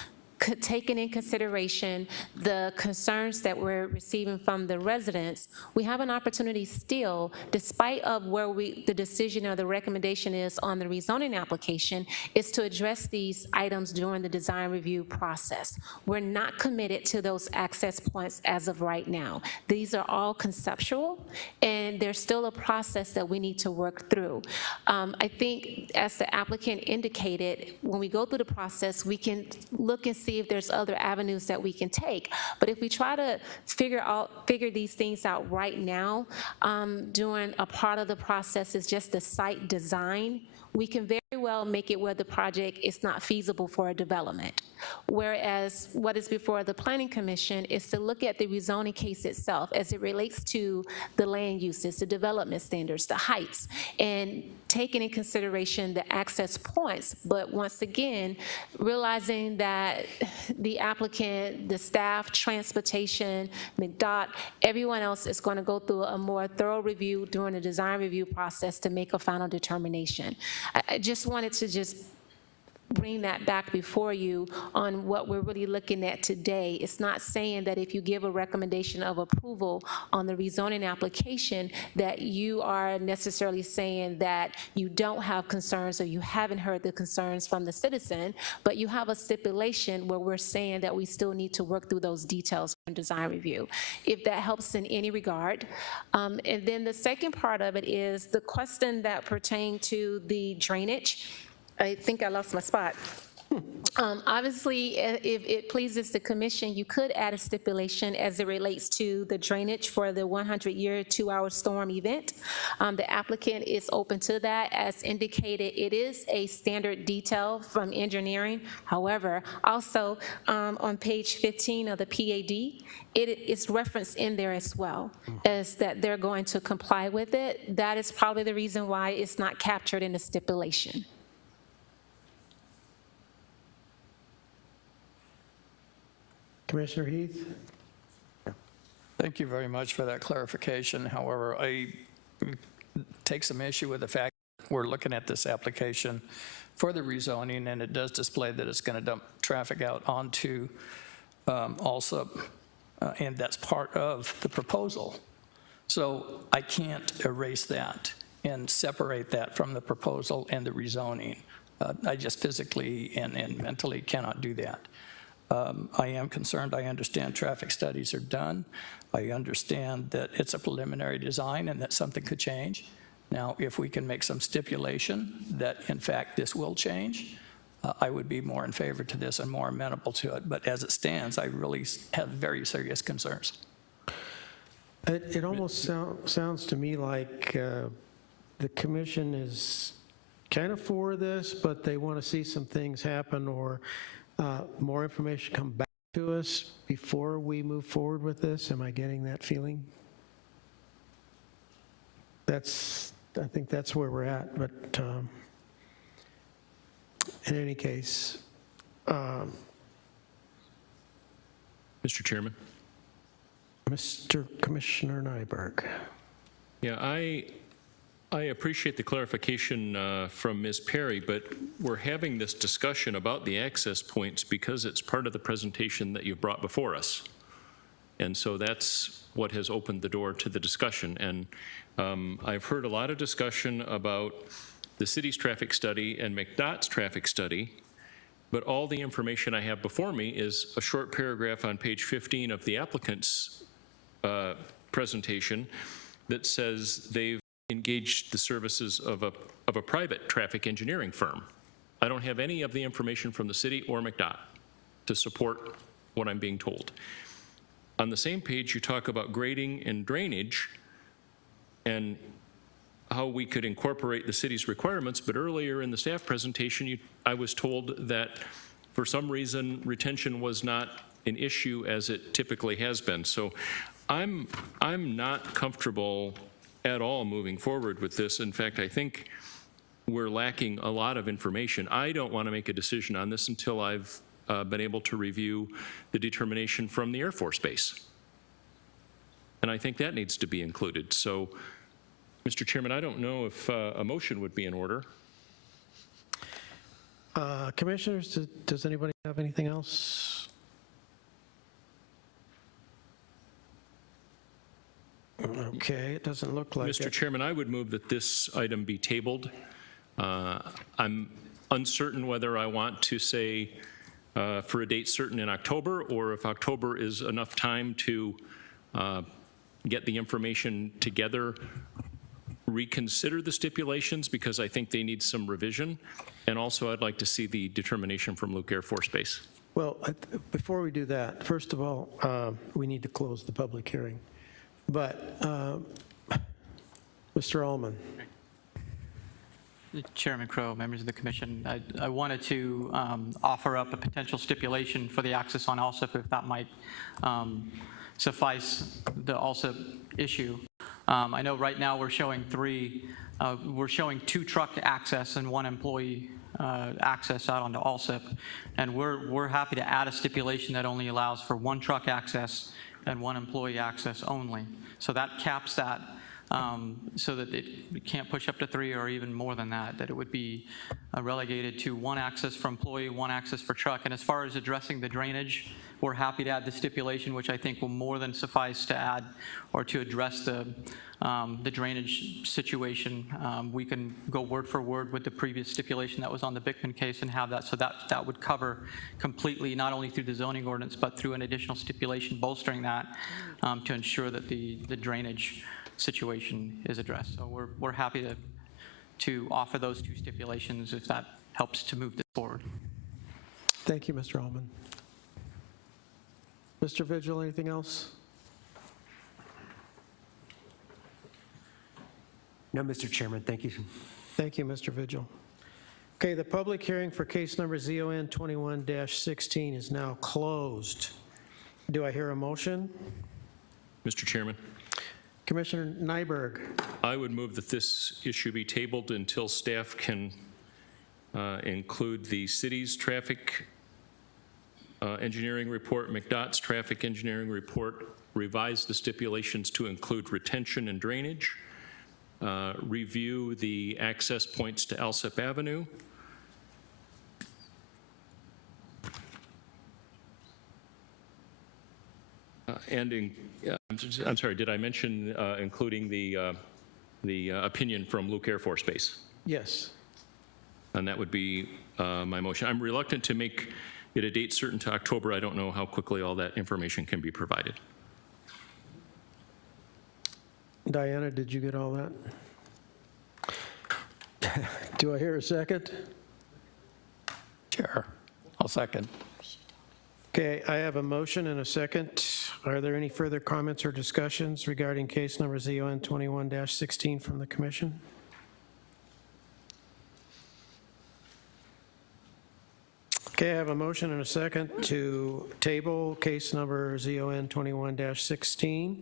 taking in consideration the concerns that we're receiving from the residents, we have an opportunity still, despite of where the decision or the recommendation is on the rezoning application, is to address these items during the design review process. We're not committed to those access points as of right now. These are all conceptual, and there's still a process that we need to work through. I think, as the applicant indicated, when we go through the process, we can look and see if there's other avenues that we can take. But if we try to figure these things out right now, during a part of the process is just the site design, we can very well make it where the project is not feasible for a development. Whereas what is before the Planning Commission is to look at the rezoning case itself as it relates to the land uses, the development standards, the heights, and taking in consideration the access points. But once again, realizing that the applicant, the staff, transportation, McDOT, everyone else is going to go through a more thorough review during the design review process to make a final determination. I just wanted to bring that back before you on what we're really looking at today. It's not saying that if you give a recommendation of approval on the rezoning application that you are necessarily saying that you don't have concerns or you haven't heard the concerns from the citizen, but you have a stipulation where we're saying that we still need to work through those details in design review, if that helps in any regard. And then the second part of it is the question that pertained to the drainage. I think I lost my spot. Obviously, if it pleases the commission, you could add a stipulation as it relates to the drainage for the 100-year 2-hour storm event. The applicant is open to that. As indicated, it is a standard detail from engineering. However, also on page 15 of the PAD, it is referenced in there as well, as that they're going to comply with it. That is probably the reason why it's not captured in the stipulation. Commissioner Heath? Thank you very much for that clarification. However, I take some issue with the fact that we're looking at this application for the rezoning, and it does display that it's going to dump traffic out onto Alsup, and that's part of the proposal. So I can't erase that and separate that from the proposal and the rezoning. I just physically and mentally cannot do that. I am concerned. I understand traffic studies are done. I understand that it's a preliminary design and that something could change. Now, if we can make some stipulation that, in fact, this will change, I would be more in favor to this and more amenable to it. But as it stands, I really have very serious concerns. It almost sounds to me like the commission is kind of for this, but they want to see some things happen or more information come back to us before we move forward with this. Am I getting that feeling? I think that's where we're at, but in any case. Mr. Chairman? Mr. Commissioner Nyberg. Yeah, I appreciate the clarification from Ms. Perry, but we're having this discussion about the access points because it's part of the presentation that you brought before us. And so that's what has opened the door to the discussion. And I've heard a lot of discussion about the city's traffic study and McDOT's traffic study, but all the information I have before me is a short paragraph on page 15 of the applicant's presentation that says they've engaged the services of a private traffic engineering firm. I don't have any of the information from the city or McDOT to support what I'm being told. On the same page, you talk about grading and drainage and how we could incorporate the city's requirements, but earlier in the staff presentation, I was told that for some reason, retention was not an issue as it typically has been. So I'm not comfortable at all moving forward with this. In fact, I think we're lacking a lot of information. I don't want to make a decision on this until I've been able to review the determination from the Air Force Base. And I think that needs to be included. So, Mr. Chairman, I don't know if a motion would be in order. Commissioners, does anybody have anything else? Okay, it doesn't look like Mr. it. Chairman, I would move that this item be tabled. I'm uncertain whether I want to say for a date certain in October, or if October is enough time to get the information together, reconsider the stipulations, because I think they need some revision. And also, I'd like to see the determination from Luke Air Force Base. Well, before we do that, first of all, we need to close the public hearing. But, Mr. Allman. Chairman Crow, members of the commission, I wanted to offer up a potential stipulation for the access on Alsup, if that might suffice the Alsup issue. I know right now we're showing two truck access and one employee access out onto Alsup, and we're happy to add a stipulation that only allows for one truck access and one employee access only. So that caps that, so that it can't push up to three or even more than that, that it would be relegated to one access for employee, one access for truck. And as far as addressing the drainage, we're happy to add the stipulation, which I think will more than suffice to add or to address the drainage situation. We can go word for word with the previous stipulation that was on the Bickman case and have that, so that would cover completely, not only through the zoning ordinance, but through an additional stipulation bolstering that to ensure that the drainage situation is addressed. So we're happy to offer those two stipulations if that helps to move this forward. Thank you, Mr. Allman. Mr. Vigil, anything else? No, Mr. Chairman, thank you. Thank you, Mr. Vigil. Okay, the public hearing for case number ZON 21-16 is now closed. Do I hear a motion? Mr. Chairman, Commissioner Nyberg. I would move that this issue be tabled until staff can include the city's traffic engineering report, McDOT's traffic engineering report, revise the stipulations to include retention and drainage, review the access points to Alsup Avenue, I'm sorry, did I mention including the opinion from Luke Air Force Base? Yes. And that would be my motion. I'm reluctant to make it a date certain to October. I don't know how quickly all that information can be provided. Diana, did you get all that? Do I hear a second? Sure. I'll second. Okay, I have a motion and a second. Are there any further comments or discussions regarding case number ZON 21-16 from the commission? Okay, I have a motion and a second to table case number ZON 21-16,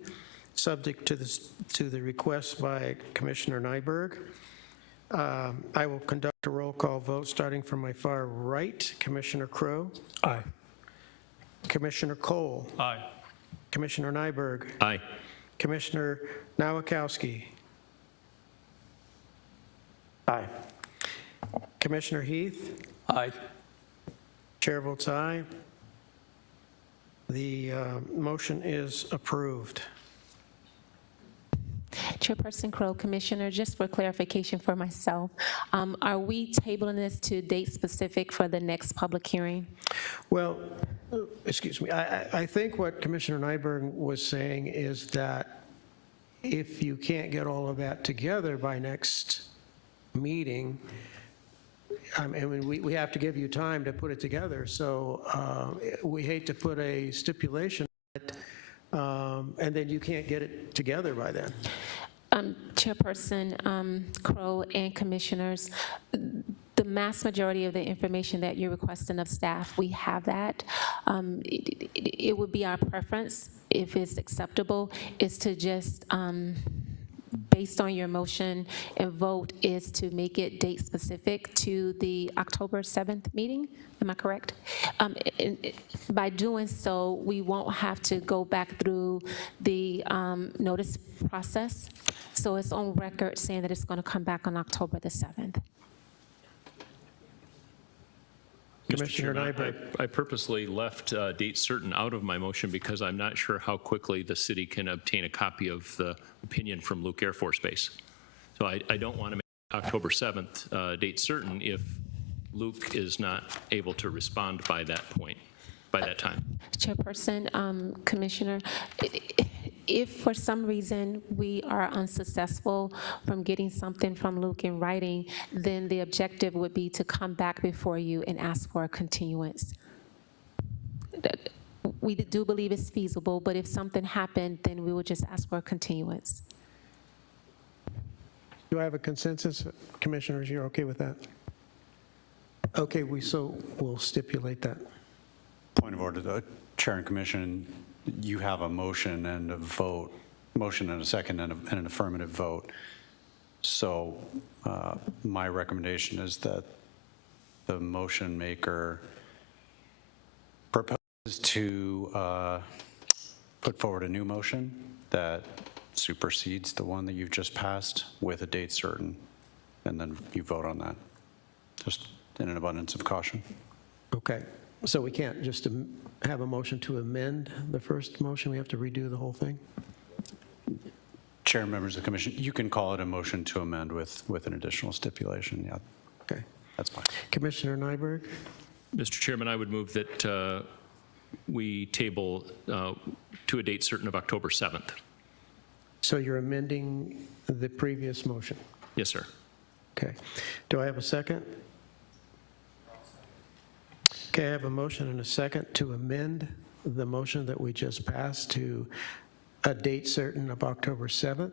subject to the request by Commissioner Nyberg. I will conduct a roll call vote starting from my far right. Commissioner Crow? Aye. Commissioner Cole? Aye. Commissioner Nyberg? Aye. Commissioner Nowakowski? Aye. Commissioner Heath? Aye. Chair votes aye. The motion is approved. Chairperson Crow, Commissioner, just for clarification for myself, are we tabling this to date specific for the next public hearing? Well, excuse me, I think what Commissioner Nyberg was saying is that if you can't get all of that together by next meeting, I mean, we have to give you time to put it together, so we hate to put a stipulation on it, and then you can't get it together by then. Chairperson Crow and Commissioners, the mass majority of the information that you're requesting of staff, we have that. It would be our preference, if it's acceptable, is to just, based on your motion and vote, is to make it date specific to the October 7th meeting. Am I correct? By doing so, we won't have to go back through the notice process. So it's on record saying that it's going to come back on October the 7th. Commissioner Chairman, Nyberg. I purposely left date certain out of my motion because I'm not sure how quickly the city can obtain a copy of the opinion from Luke Air Force Base. So I don't want to make October 7th date certain if Luke is not able to respond by that point, by that time. Chairperson, Commissioner, if for some reason we are unsuccessful from getting something from Luke in writing, then the objective would be to come back before you and ask for a continuance. We do believe it's feasible, but if something happened, then we would just ask for a continuance. Do I have a consensus, Commissioners? You're okay with that? Okay, we'll stipulate that. Point of order, though. Chair and Commission, you have a motion and a vote, motion and a second and an affirmative vote. So my recommendation is that the motion maker proposes to put forward a new motion that supersedes the one that you've just passed with a date certain, and then you vote on that, just in an abundance of caution. Okay, so we can't just have a motion to amend the first motion? We have to redo the whole thing? Chair and members of the commission, you can call it a motion to amend with an additional stipulation. Yeah, Okay. that's fine. Commissioner Nyberg? Mr. Chairman, I would move that we table to a date certain of October 7th. So you're amending the previous motion? Yes, sir. Okay. Do I have a second? Okay, I have a motion and a second to amend the motion that we just passed to a date certain of October 7th.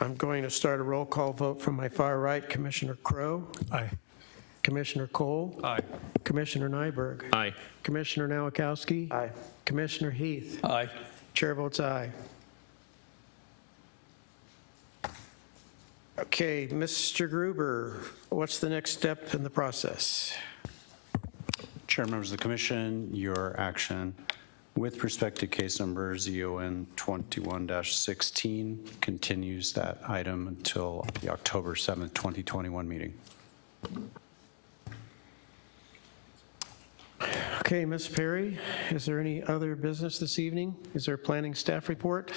I'm going to start a roll call vote from my far right. Commissioner Crow? Aye. Commissioner Cole? Aye. Commissioner Nyberg? Aye. Commissioner Nowakowski? Aye. Commissioner Heath? Aye. Chair votes aye. Okay, Mr. Gruber, what's the next step in the process? Chair, members of the commission, your action with respect to case number ZON 21-16 continues that item until the October 7th, 2021 meeting. Okay, Ms. Perry, is there any other business this evening? Is there a planning staff report?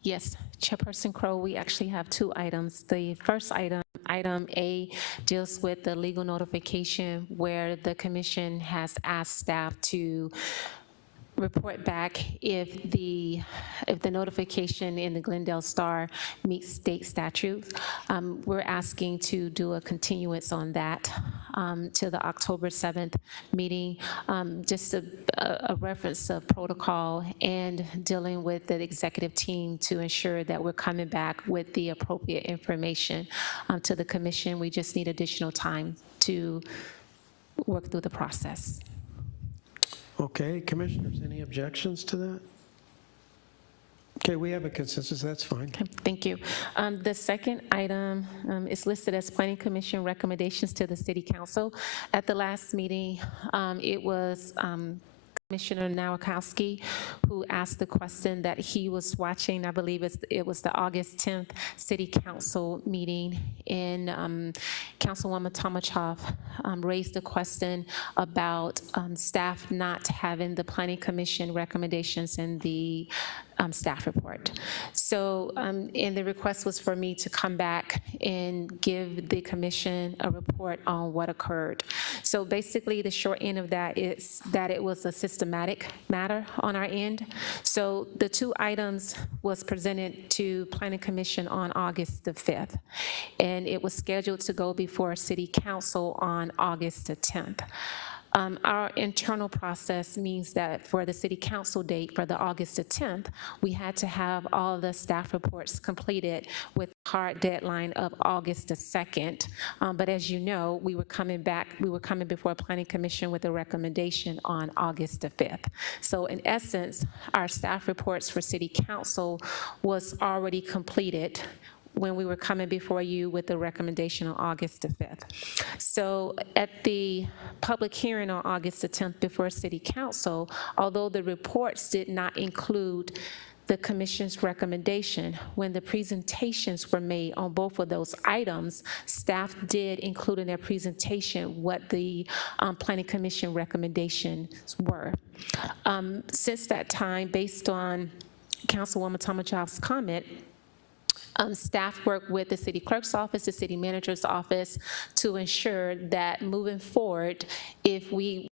Yes, Chairperson Crow, we actually have two items. The first item, item A, deals with the legal notification where the commission has asked staff to report back if the notification in the Glendale Star meets state statutes. We're asking to do a continuance on that to the October 7th meeting, just a reference of protocol and dealing with the executive team to ensure that we're coming back with the appropriate information to the commission. We just need additional time to work through the process. Okay, commissioners, any objections to that? Okay, we have a consensus, that's fine. Okay, thank you. The second item is listed as Planning Commission recommendations to the City Council. At the last meeting, it was Commissioner Nowakowski, who asked the question that he was watching. I believe it was the August 10th City Council meeting, and Councilwoman Tomachov raised the question about staff not having the Planning Commission recommendations in the staff report. So, and the request was for me to come back and give the commission a report on what occurred. So basically, the short end of that is that it was a systematic matter on our end. So the two items was presented to Planning Commission on August the 5th, and it was scheduled to go before City Council on August the 10th. Our internal process means that for the City Council date for the August the 10th, we had to have all the staff reports completed with a hard deadline of August the 2nd. But as you know, we were coming before Planning Commission with a recommendation on August the 5th. So in essence, our staff reports for City Council was already completed when we were coming before you with the recommendation on August the 5th. So at the public hearing on August the 10th before City Council, although the reports did not include the commission's recommendation, when the presentations were made on both of those items, staff did include in their presentation what the Planning Commission recommendations were. Since that time, based on Councilwoman Tomachov's comment, staff worked with the city clerk's office, the city manager's office, to ensure that moving forward, if we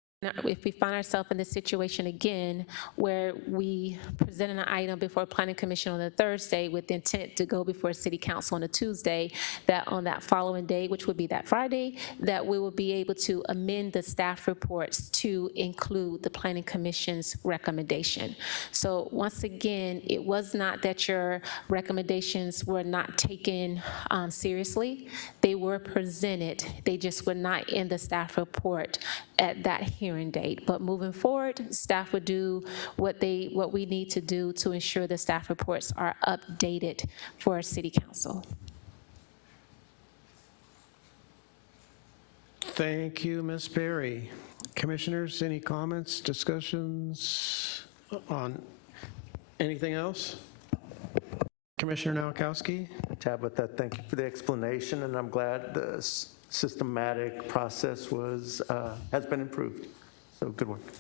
find ourselves in this situation again where we present an item before Planning Commission on the Thursday with the intent to go before City Council on a Tuesday, that on that following day, which would be that Friday, that we will be able to amend the staff reports to include the Planning Commission's recommendation. So once again, it was not that your recommendations were not taken seriously. They were presented. They just were not in the staff report at that hearing date. But moving forward, staff would do what we need to do to ensure the staff reports are updated for City Council. Thank you, Ms. Berry. Commissioners, any comments, discussions on anything else? Commissioner Nowakowski? Tabitha, thank you for the explanation, and I'm glad the systematic process has been improved. So good work.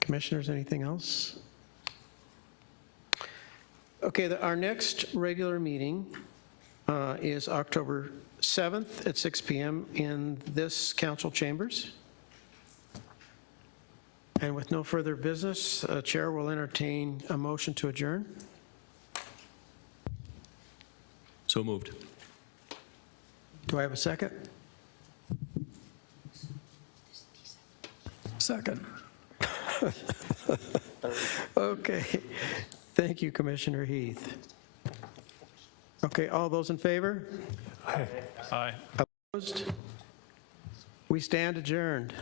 Commissioners, anything else? Okay, our next regular meeting is October 7th at 6 p.m. in this council chambers. And with no further business, Chair will entertain a motion to adjourn. So moved. Do I have a second? Second. Okay. Thank you, Commissioner Heath. Okay, all those in favor? Aye. Opposed? We stand adjourned.